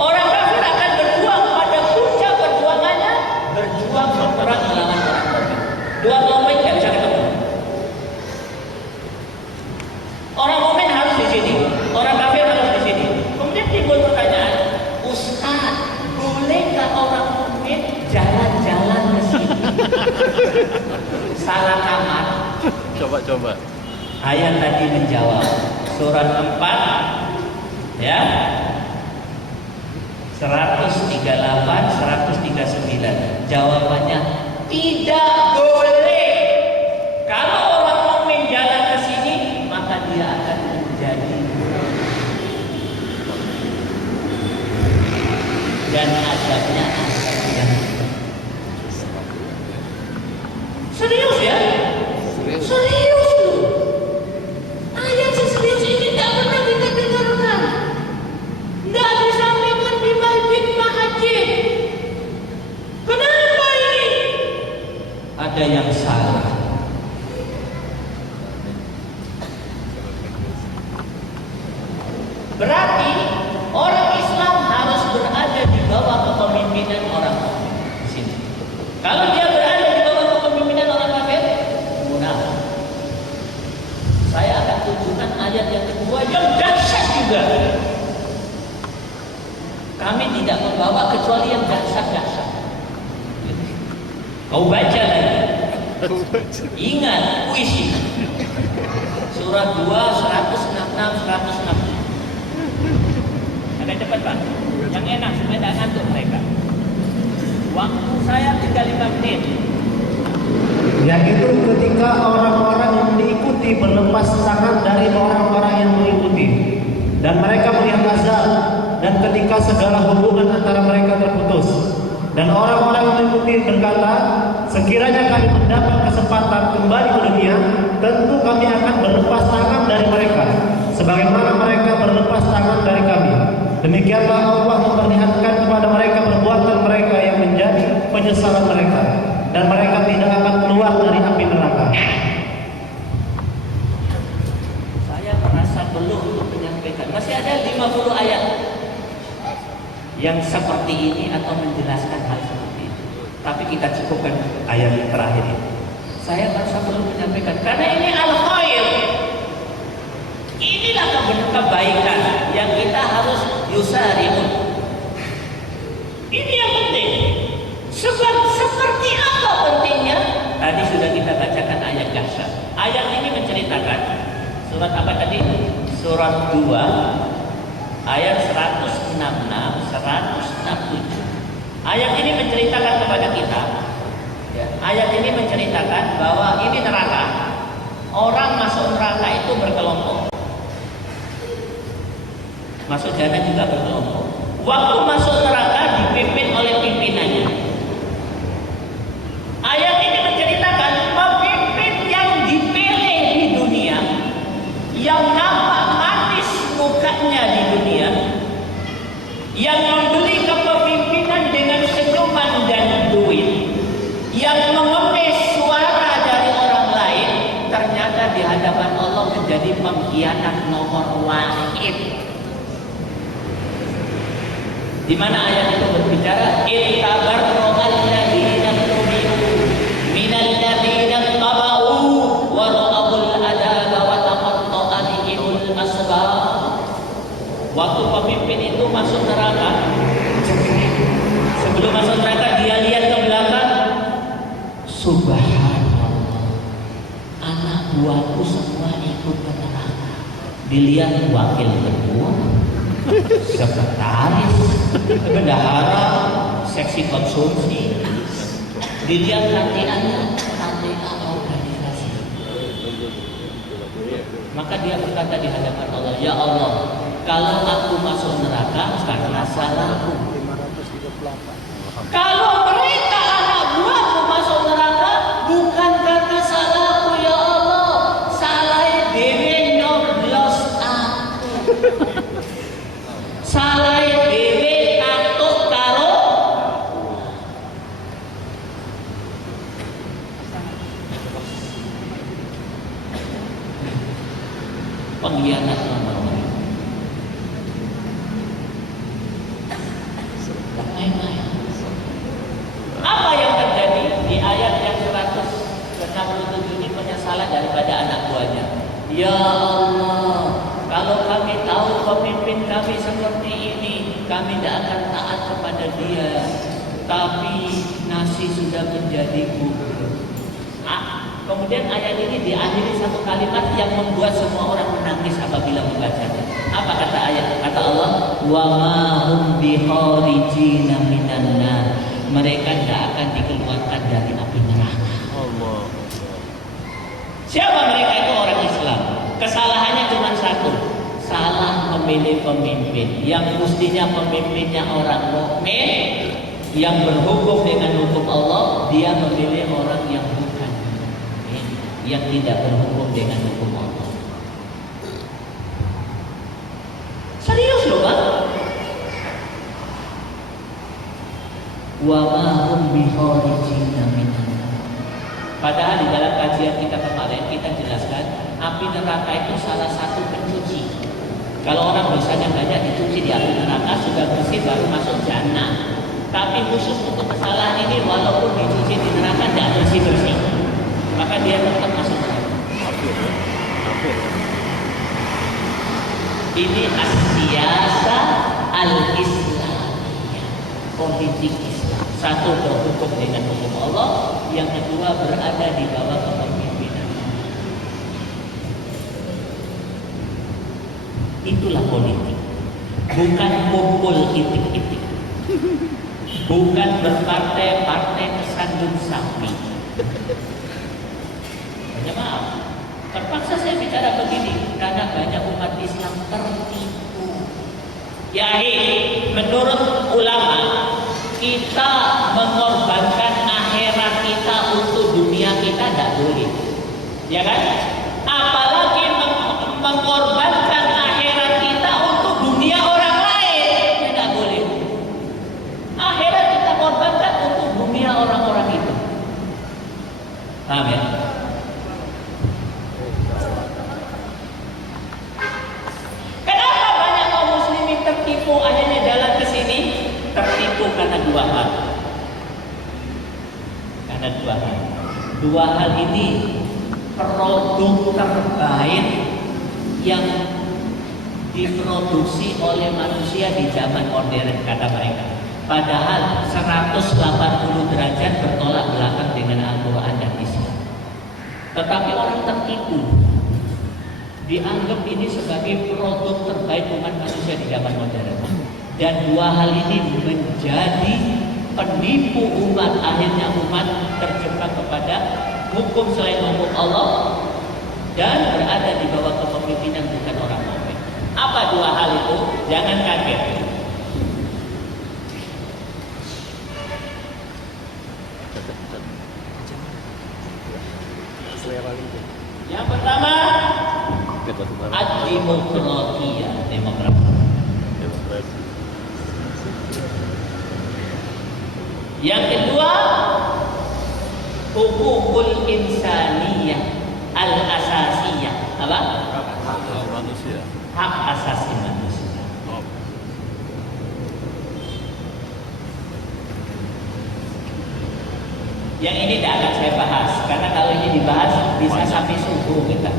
Orang kafir akan berjuang pada puncak perjuangannya, berjuang berperang melawan orang kafir. 2 kelompok tidak bisa ketemu. Orang mukmin harus di sini, orang kafir harus di sini. Kemudian timbul pertanyaan, Ustaz, bolehkah orang mukmin jalan-jalan ke sini? Salah kamar. Coba. Ayat tadi menjawab. Surat 4 ya. 138, 139. Jawabannya tidak boleh. Kalau orang mukmin jalan ke sini, maka dia akan menjadi dan azabnya azab yang serius ya. Serius tuh. Ayat serius ini tidak pernah kita dengarkan. Tidak disampaikan di masjid Mahajid. Kenapa ini? Ada yang salah. Berarti kami tidak membawa kecuali yang dahsyat-dahsyat. Kau baca lagi. Ingat puisi. Surah 2 166 167. Agak cepat Pak. Yang enak supaya tidak ngantuk mereka. Waktu saya 35 menit. Yaitu ketika orang-orang yang diikuti berlepas tangan dari orang-orang yang mengikuti, dan mereka melihat azab, dan ketika segala hubungan antara mereka terputus, dan orang-orang yang mengikuti berkata, sekiranya kami mendapat kesempatan kembali ke dunia, tentu kami akan berlepas tangan dari mereka, sebagaimana mereka berlepas tangan dari kami. Demikianlah Allah memperlihatkan kepada mereka perbuatan mereka yang menjadi penyesalan mereka, dan mereka tidak akan keluar dari api neraka. Saya merasa perlu untuk menyampaikan. Masih ada 50 ayat yang seperti ini atau menjelaskan hal seperti itu. Tapi kita cukupkan ayat yang terakhir ini. Saya merasa perlu menyampaikan karena ini al-khair. Inilah kebaikan yang kita harus yusari'un. Ini yang penting. Sebab seperti apa pentingnya? Tadi sudah kita bacakan ayat dahsyat. Ayat ini menceritakan surat apa tadi? Surat 2 ayat 166 167. Ayat ini menceritakan kepada kita ya, ayat ini menceritakan bahwa ini neraka. Orang masuk neraka itu berkelompok. Masuk jannah juga berkelompok. Waktu masuk neraka dipimpin oleh pimpinannya. Ayat ini menceritakan pemimpin yang dipilih di dunia, yang nampak manis mukanya di dunia, yang membeli kepemimpinan dengan senyuman dan duit, yang mengemis suara dari orang lain, ternyata di hadapan Allah menjadi pengkhianat nomor wahid. Di mana ayat itu berbicara ittabarra'al ladzina tubi'u minal ladzina taba'u wa ra'ul adaba wa taqatta'at bihimul asbab. Waktu pemimpin itu masuk neraka, sebelum masuk neraka dia lihat ke belakang, subhanallah, anak buahku semua ikut ke neraka. Dilihat wakil ketua, sekretaris, bendahara, seksi konsumsi, dilihat latihannya, latihan organisasi. Maka dia berkata di hadapan Allah, ya Allah, kalau aku masuk neraka karena salahku. Kalau mereka anak buahku masuk neraka bukan karena salahku, ya Allah, salah dewe nyoblos aku. Salah dewe takut karo pengkhianat nomor one. Apa yang terjadi di ayat yang 167 ini? Penyesalan daripada anak buahnya. Ya Allah, kalau kami tahu pemimpin kami seperti ini, kami tidak akan taat kepada dia. Tapi nasi sudah menjadi bubur. Kemudian ayat ini diakhiri satu kalimat yang membuat semua orang menangis apabila membacanya. Apa kata ayat? Kata Allah, wa ma hum bikharijina minan nar. Mereka tidak akan dikeluarkan dari api neraka. Allah. Siapa mereka itu? Orang Islam. Kesalahannya cuma satu, salah memilih pemimpin. Yang mestinya pemimpinnya orang mukmin yang berhukum dengan hukum Allah, dia memilih orang yang bukan mukmin, yang tidak berhukum dengan hukum Allah. Serius loh Pak. Wa ma hum bikharijina minan nar. Padahal di dalam kajian kita kemarin kita jelaskan api neraka itu salah satu pencuci. Kalau orang dosanya banyak dicuci di api neraka, sudah bersih baru masuk jannah. Tapi khusus untuk kesalahan ini, walaupun dicuci di neraka tidak bersih-bersih, maka dia tetap masuk neraka. Ini as-siyasa al-islamiyah. politik Islam. Satu, berhukum dengan hukum Allah. Yang kedua, berada di bawah kepemimpinan. Itulah politik. Bukan kumpul itik-itik. Bukan berpartai-partai kesandung sapi. Banyak maaf. Terpaksa saya bicara begini karena banyak umat Islam tertipu. Ya, menurut ulama, kita mengorbankan akhirat kita untuk dunia kita tidak boleh, ya kan? Apalagi mengorbankan akhirat kita untuk dunia orang lain, tidak boleh. Akhirat kita korbankan untuk dunia orang-orang itu. Paham ya? Kenapa banyak kaum muslimin tertipu akhirnya jalan ke sini? Tertipu karena dua hal. Karena dua hal. Dua hal ini produk terbaik yang diproduksi oleh manusia di zaman modern, kata mereka. Padahal 180 derajat bertolak belakang dengan Al-Quran dan Islam. Tetapi orang tertipu, dianggap ini sebagai produk terbaik umat manusia di zaman modern. Dan dua hal ini menjadi penipu umat. Akhirnya umat terjebak kepada hukum selain hukum Allah dan berada di bawah kepemimpinan bukan orang mukmin. Apa dua hal itu? Jangan kaget. Yang pertama, ad-demokratia, demokrasi. Yang kedua, hukukul insaniyah al-asasiyah. Apa? Hak manusia. Hak asasi manusia. Yang ini tidak akan saya bahas karena kalau ini dibahas bisa sampai subuh kita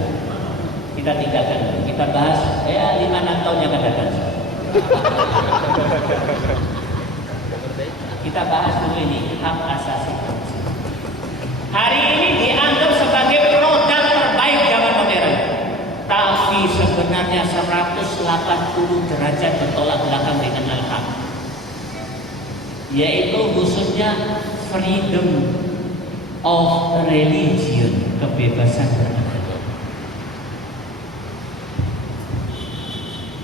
tinggalkan dulu. Kita bahas 5-6 tahun yang akan datang. Kita bahas dulu ini hak asasi manusia. Hari ini dianggap sebagai produk terbaik zaman modern, tapi sebenarnya 180 derajat bertolak belakang dengan al-haq, yaitu khususnya freedom of religion, kebebasan beragama.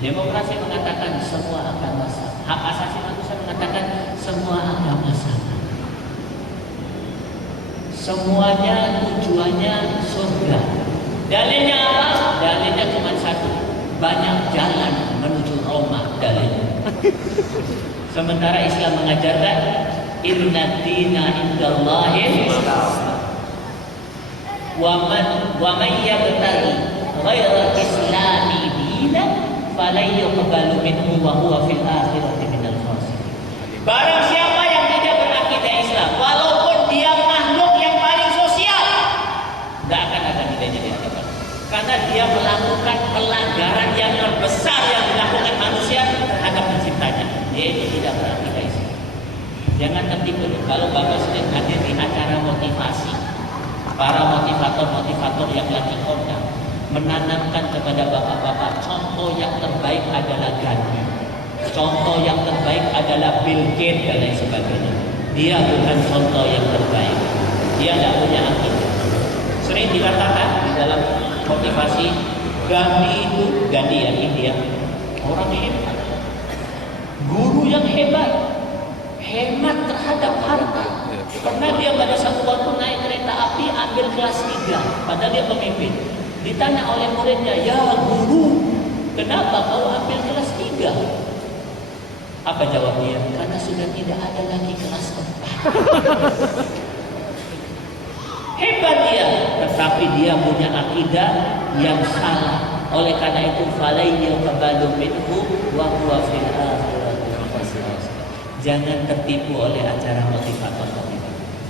Demokrasi mengatakan semua agama sama. Hak asasi manusia mengatakan semua agama sama. Semuanya tujuannya surga. Dalilnya apa? Dalilnya cuma satu. Banyak jalan menuju Roma. Dalilnya. Sementara Islam mengajarkan inna dina indallahil Islam. Wa man yabtaghi ghairal islami dinan falan yuqbalu minhu wa huwa fil akhirati minal khasirin. Barang siapa yang tidak berakidah Islam, walaupun dia makhluk yang paling sosial, tidak akan ada nilainya di hadapan. Karena dia melakukan pelanggaran yang terbesar yang dilakukan manusia terhadap penciptanya, yaitu tidak berakidah Islam. Jangan tertipu kalau Bapak sering hadir di acara motivasi, para motivator yang lagi kondang menanamkan kepada bapak-bapak contoh yang terbaik adalah Gandhi, contoh yang terbaik adalah Bill Gates dan lain sebagainya. Dia bukan contoh yang terbaik, dia tidak punya akidah. Sering dikatakan di dalam motivasi, Gandhi ya India, orang hebat, guru yang hebat terhadap harta. Karena dia pada satu waktu naik kereta api ambil kelas 3, padahal dia pemimpin. Ditanya oleh muridnya, ya guru, kenapa kau ambil kelas 3? Apa jawabnya? Karena sudah tidak ada lagi kelas 4. Hebat dia, tetapi dia punya akidah yang salah. Oleh karena itu, falayyu qabalu minhu wa huwa fil akhirati. Jangan tertipu oleh acara motivator.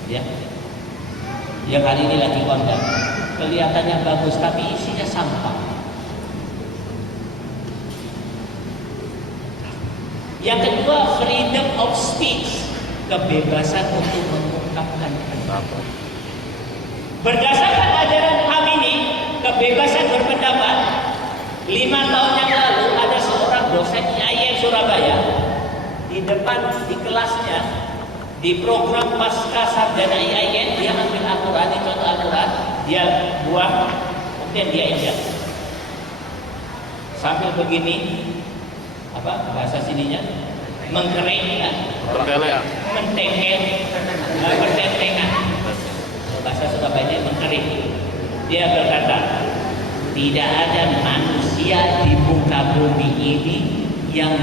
Ya. Yang hari ini lagi kondang. Kelihatannya bagus tapi isinya sampah. Yang kedua, freedom of speech, kebebasan untuk mengungkapkan pendapat. Berdasarkan ajaran kami ini, kebebasan berpendapat. 5 tahun yang lalu ada seorang dosen IAIN Surabaya di depan di kelasnya di program pasca sarjana IAIN, dia ambil Al-Quran, contoh Al-Quran, dia buang, kemudian dia injak sambil begini, apa bahasa sininya, mengkering, mententengan, bahasa Surabaya mengkering. Dia berkata, tidak ada manusia di muka bumi ini yang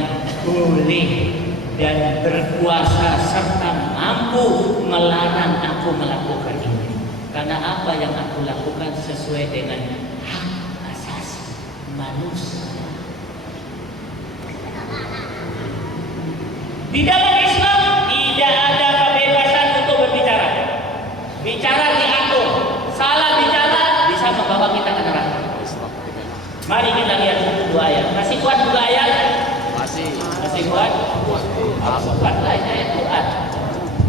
boleh dan berkuasa serta mampu melarang aku melakukan ini. Karena apa yang aku lakukan sesuai dengan hak asasi manusia. Di dalam Islam tidak ada kebebasan untuk berbicara. Bicara diatur. Salah bicara bisa membawa kita ke neraka. Mari kita lihat dua ayat. Masih kuat dua ayat? Masih kuat? Kuat lah ayat Quran.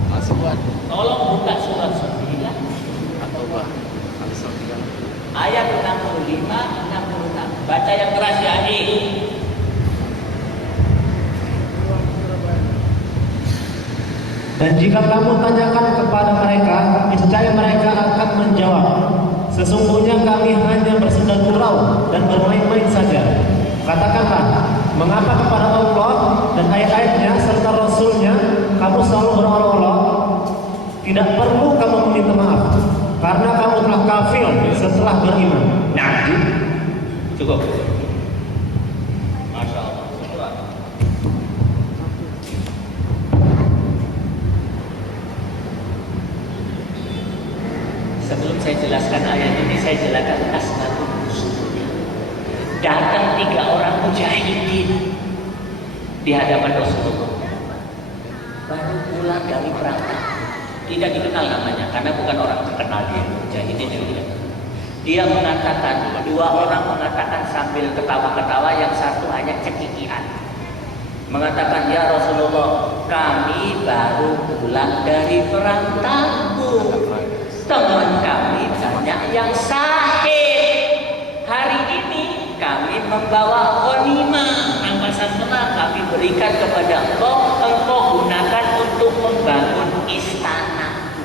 Masih kuat. Tolong buka surat 9 Atau bah. ayat 65, 66. Baca yang keras ya, adik. Dan jika kamu tanyakan kepada mereka, niscaya mereka akan menjawab, sesungguhnya kami hanya bersenda gurau dan bermain-main saja. Katakanlah, mengapa kepada Allah dan ayat-ayatnya serta Rasulnya kamu selalu berolok-olok? Tidak perlu kamu meminta maaf, karena kamu telah kafir setelah beriman. Nah, cukup. Masya Allah. Sebelum saya jelaskan ayat ini, saya jelaskan asbabun nuzulnya. Datang 3 orang mujahidin di hadapan Rasulullah. Baru pulang dari perang. Tidak dikenal namanya karena bukan orang terkenal dia. Mujahidin dia. Dia mengatakan, 2 orang mengatakan sambil ketawa-ketawa, yang satu hanya cekikian. Mengatakan, ya Rasulullah, kami baru pulang dari perang Tabuk. Teman kami banyak yang sahih. Hari ini kami membawa ghanimah, rampasan perang kami berikan kepada engkau gunakan untuk membangun istana.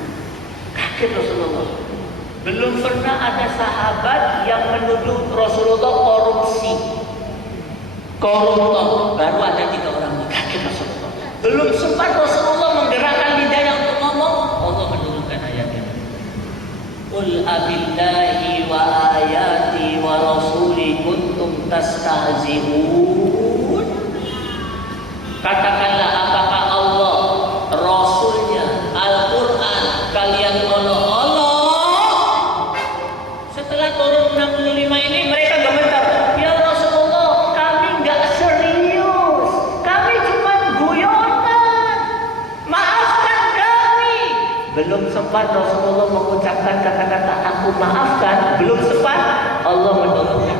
Kaget Rasulullah. Belum pernah ada sahabat yang menuduh Rasulullah korupsi, koruptor. Baru ada 3 orang. Kaget Rasulullah. Belum sempat Rasulullah menggerakkan lidahnya untuk ngomong, Allah menurunkan ayat ini. Qul abillahi wa ayati wa rasuli kuntum tastahzi'un. Katakanlah, apakah Allah, Rasulnya, Al-Quran kalian olok-olok? Setelah turun 65 ini mereka gemetar. Ya Rasulullah, kami nggak serius, kami cuma guyonan, maafkan kami. Belum sempat Rasulullah mengucapkan kata-kata aku maafkan, belum sempat Allah menurunkan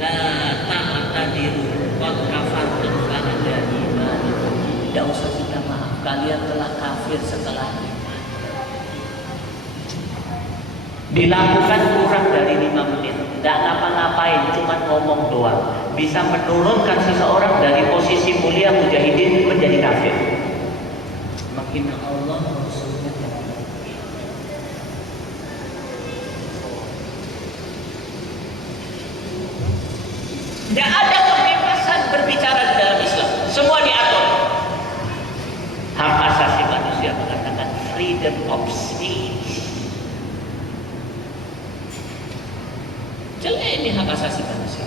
la ta'tadiru qad kafartum ba'da imanikum. Tidak usah minta maaf, kalian telah kafir setelah iman. Dilakukan kurang dari 5 menit, tidak ngapa-ngapain, cuma ngomong doang, bisa menurunkan seseorang dari posisi mulia mujahidin menjadi kafir. Menghina Allah, Rasulnya. Tidak ada kebebasan berbicara di dalam Islam, semua diatur. Hak asasi manusia mengatakan freedom of speech. Jelek ini hak asasi manusia.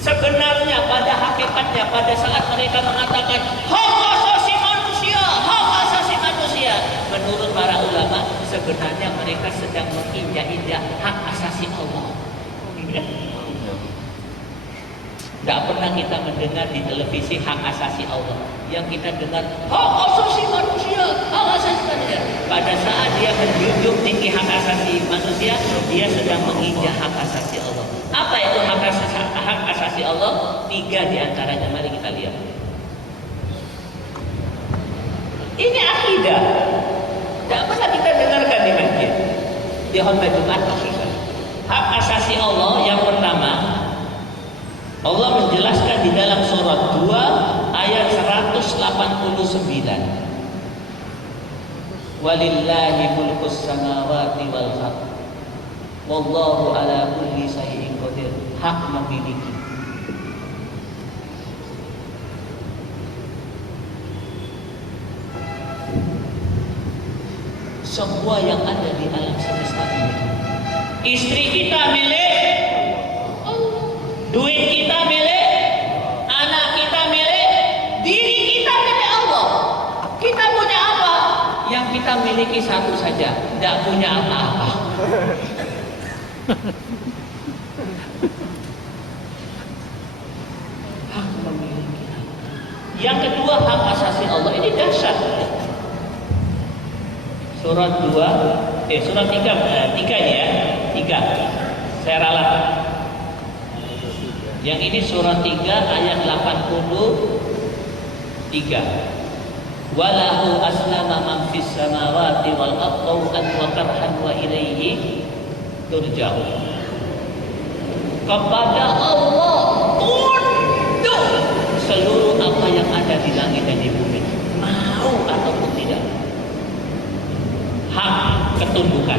Sebenarnya pada hakikatnya, pada saat mereka mengatakan hak asasi manusia, hak asasi manusia, menurut para ulama sebenarnya mereka sedang menginjak-injak hak asasi Allah. Tidak pernah kita mendengar di televisi hak asasi Allah. Yang kita dengar hak asasi manusia, hak asasi manusia. Pada saat dia menjunjung tinggi hak asasi manusia, dia sedang menginjak hak asasi Allah. Apa itu Allah, 3 di antaranya mari kita lihat. Ini akidah. Tidak pernah kita dengarkan di masjid, di khutbah Jumat. Hak asasi Allah yang pertama, Allah menjelaskan di dalam surat 2 ayat 189. Walillahi mulkus samawati wal ardh. Wallahu ala kulli syai'in qadir. Hak memiliki. Semua yang ada di alam semesta ini. Istri kita milik Allah. Duit kita milik, anak kita milik, diri kita milik Allah. Kita punya apa? Yang kita miliki satu saja, tidak punya apa-apa. Hak memiliki. Yang kedua, hak asasi Allah. Ini dahsyat. Surat 3 ya. 3. Saya ralat. Yang ini surat 3 ayat 83. Walahu aslama man fis samawati wal ardi wa karhan wa ilaihi turja'un. Kepada Allah tunduk seluruh apa yang ada di langit dan di bumi, mau ataupun tidak. Hak ketundukan.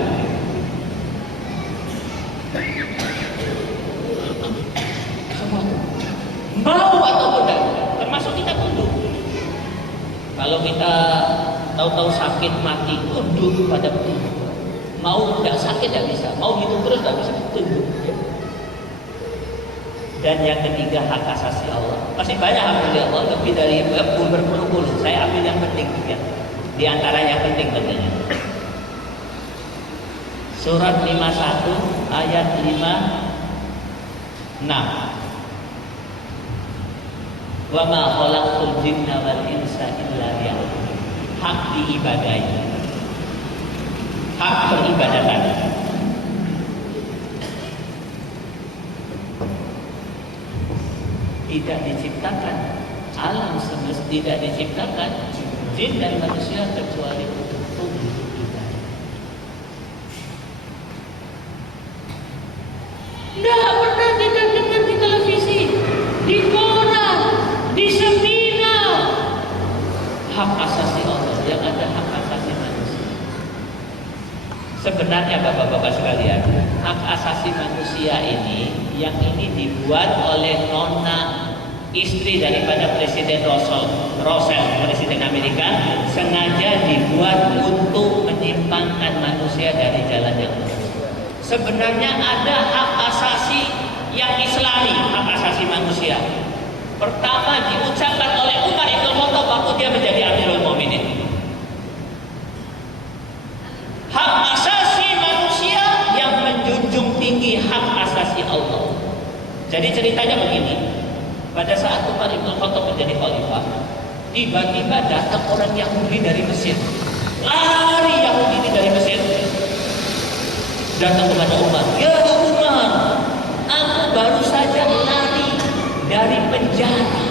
Mau ataupun tidak, termasuk kita tunduk. Kalau kita tahu-tahu sakit mati, tunduk pada petunjuk. Mau tidak sakit tidak bisa, mau hidup terus tidak bisa, tunduk. Dan yang ketiga, hak asasi Allah. Masih banyak hak milik Allah, lebih dari berpuluh-puluh. Saya ambil yang penting ya. Di antara yang penting tentunya. Surat 51 ayat 56. Wa ma khalaqtul jinna wal insa illa liya'budun. Hak diibadahi. Hak peribadatan. Tidak diciptakan alam semesta, tidak diciptakan jin dan manusia kecuali untuk tunduk ibadah. Tidak pernah kita dengar di televisi, di koran, di seminar. Hak asasi Allah, yang ada hak asasi manusia. Sebenarnya bapak-bapak sekalian, hak asasi manusia ini, yang ini dibuat oleh nona istri daripada Presiden Roosevelt, Presiden Amerika, sengaja dibuat untuk menyimpangkan manusia dari jalan yang lurus. Sebenarnya ada hak asasi yang Islami, hak asasi manusia. Pertama diucapkan oleh Umar Ibn Khattab waktu dia menjadi Amirul Mukminin. Hak asasi manusia yang menjunjung tinggi hak asasi Allah. Jadi ceritanya begini. Pada saat Umar Ibn Khattab menjadi khalifah, tiba-tiba datang orang Yahudi dari Mesir. Lari Yahudi ini dari Mesir. Datang kepada Umar. Ya Umar, aku baru saja lari dari penjara.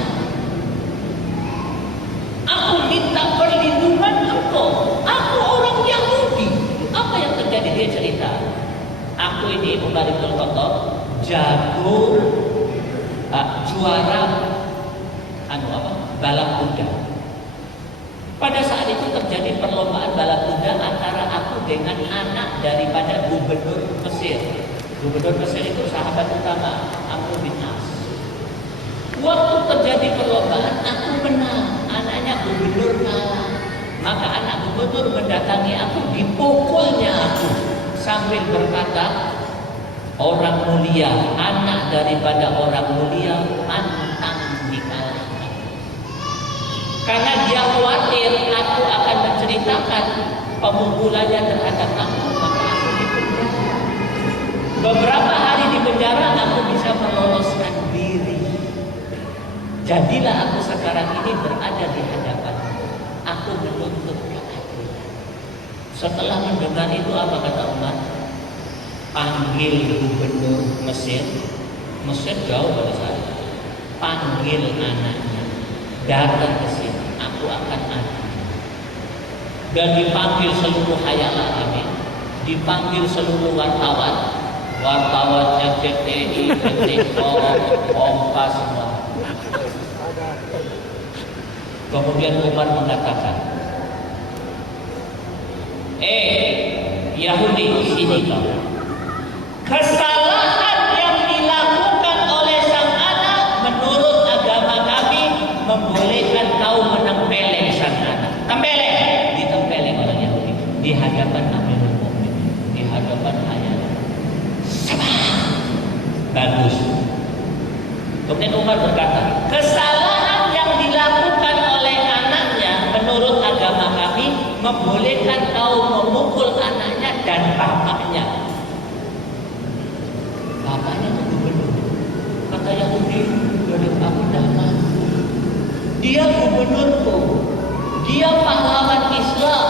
Aku minta perlindungan engkau. Aku orang Yahudi. Apa yang terjadi? Dia cerita. Aku ini Umar Ibn Khattab jago juara balap kuda. Pada saat itu terjadi perlombaan balap kuda antara aku dengan anak daripada gubernur Mesir. Gubernur Mesir itu sahabat utama Amr bin As. Waktu terjadi perlombaan aku menang, anaknya gubernur kalah. Maka anak gubernur mendatangi aku, dipukulnya aku sambil berkata, orang mulia, anak daripada orang mulia pantang dikalahkan. Karena dia khawatir aku akan menceritakan pemukulannya terhadap aku, maka aku dipenjara. Beberapa hari di penjara aku bisa meloloskan diri. Jadilah aku sekarang ini berada di hadapan. Aku menuntut keadilan. Setelah mendengar itu apa kata Umar? Panggil gubernur Mesir. Mesir jauh pada saat itu. panggil anaknya, datang ke sini, aku akan adu. Dan dipanggil seluruh hayalan kami, dipanggil seluruh wartawan RCTI, Detikkom, Kompas semua. Kemudian Umar mengatakan, Yahudi, sini kau. Kesalahan yang dilakukan oleh sang anak menurut agama kami membolehkan kau menempeleng sang anak. Tempeleng, ditempeleng orang Yahudi di hadapan Amirul Mukminin, di hadapan ayah. Bagus. Kemudian Umar berkata, kesalahan yang dilakukan oleh anaknya menurut agama kami membolehkan kau memukul anaknya dan bapaknya. Bapaknya itu gubernur. Kata Yahudi, aku dah mampu. Dia gubernurku, dia pahlawan Islam,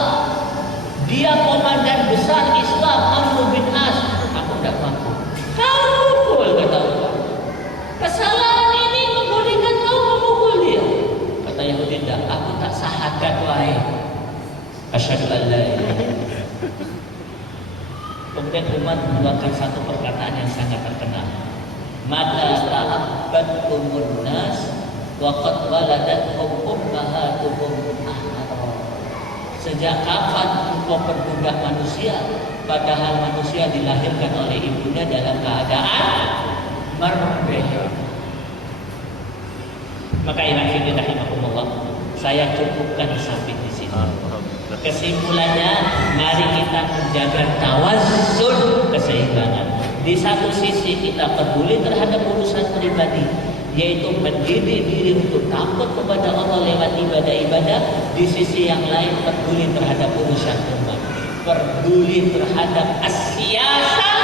dia komandan besar Islam, Amr bin As. Aku dah mampu. Kau pukul, kata Allah. Kesalahan ini membolehkan kau memukul dia. Kata Yahudi, tidak, aku tak sahadat wahai. Asyhadu an la ilaha illallah. Kemudian Umar mengeluarkan satu perkataan yang sangat terkenal. Mata ta'abbadumun nas wa qad waladathum ummahatuhum ahrar. Sejak kapan engkau perbudak manusia, padahal manusia dilahirkan oleh ibunya dalam keadaan merdeka. Maka iman fillah rahimakumullah, saya cukupkan sampai di sini. Kesimpulannya, mari kita menjaga tawazun, keseimbangan. Di satu sisi kita peduli terhadap urusan pribadi, yaitu mendidik diri untuk takut kepada Allah lewat ibadah-ibadah. Di sisi yang lain peduli terhadap urusan umat, peduli terhadap as-siyasah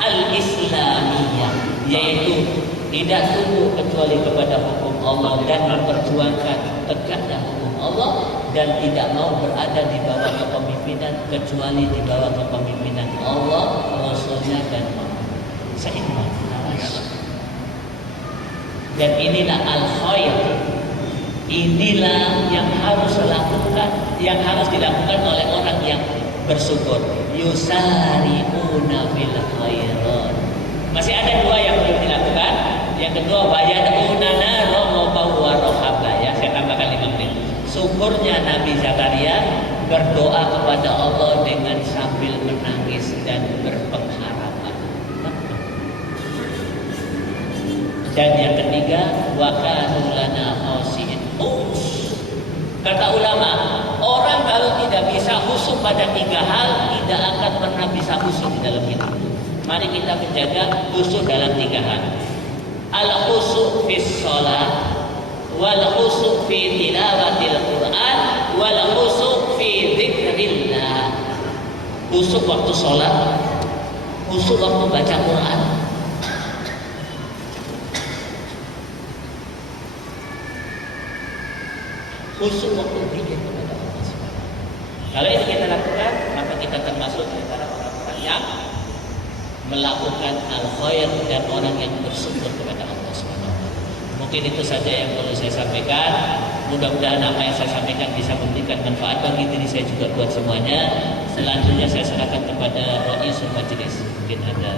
al-islamiyah, yaitu tidak tunduk kecuali kepada hukum Allah dan memperjuangkan tegaknya hukum Allah, dan tidak mau berada di bawah kepemimpinan kecuali di bawah kepemimpinan Allah, Rasulnya dan Muhammad. Seimbang. Dan inilah al-khair. Inilah yang harus dilakukan oleh orang yang bersyukur. Yusari'una fil khairat. Masih ada dua yang belum dilakukan. Yang kedua, bayadunana rohobau wa rohaba, ya, saya tambahkan 5 menit. Syukurnya Nabi Zakaria berdoa kepada Allah dengan sambil menangis dan berpengharapan. Dan yang ketiga, wa kanu lana khashi'in. Kata ulama, orang kalau tidak bisa khusyuk pada 3 hal, tidak akan pernah bisa khusyuk di dalam hidup. Mari kita menjaga khusyuk dalam 3 hal. Al-khusyuk fis shalah, wal khusyuk fi tilawatil Quran, wal khusyuk fi dzikrillah. Khusyuk waktu sholat, khusyuk waktu baca Quran. Khusyuk waktu zikir kepada Allah SWT. Kalau ini kita lakukan, maka kita termasuk antara orang-orang yang melakukan al-khair dan orang yang bersyukur kepada Allah SWT. Mungkin itu saja yang perlu saya sampaikan. Mudah-mudahan apa yang saya sampaikan bisa memberikan manfaat bagi diri saya juga buat semuanya. Selanjutnya saya serahkan kepada Raisul Majlis. Mungkin ada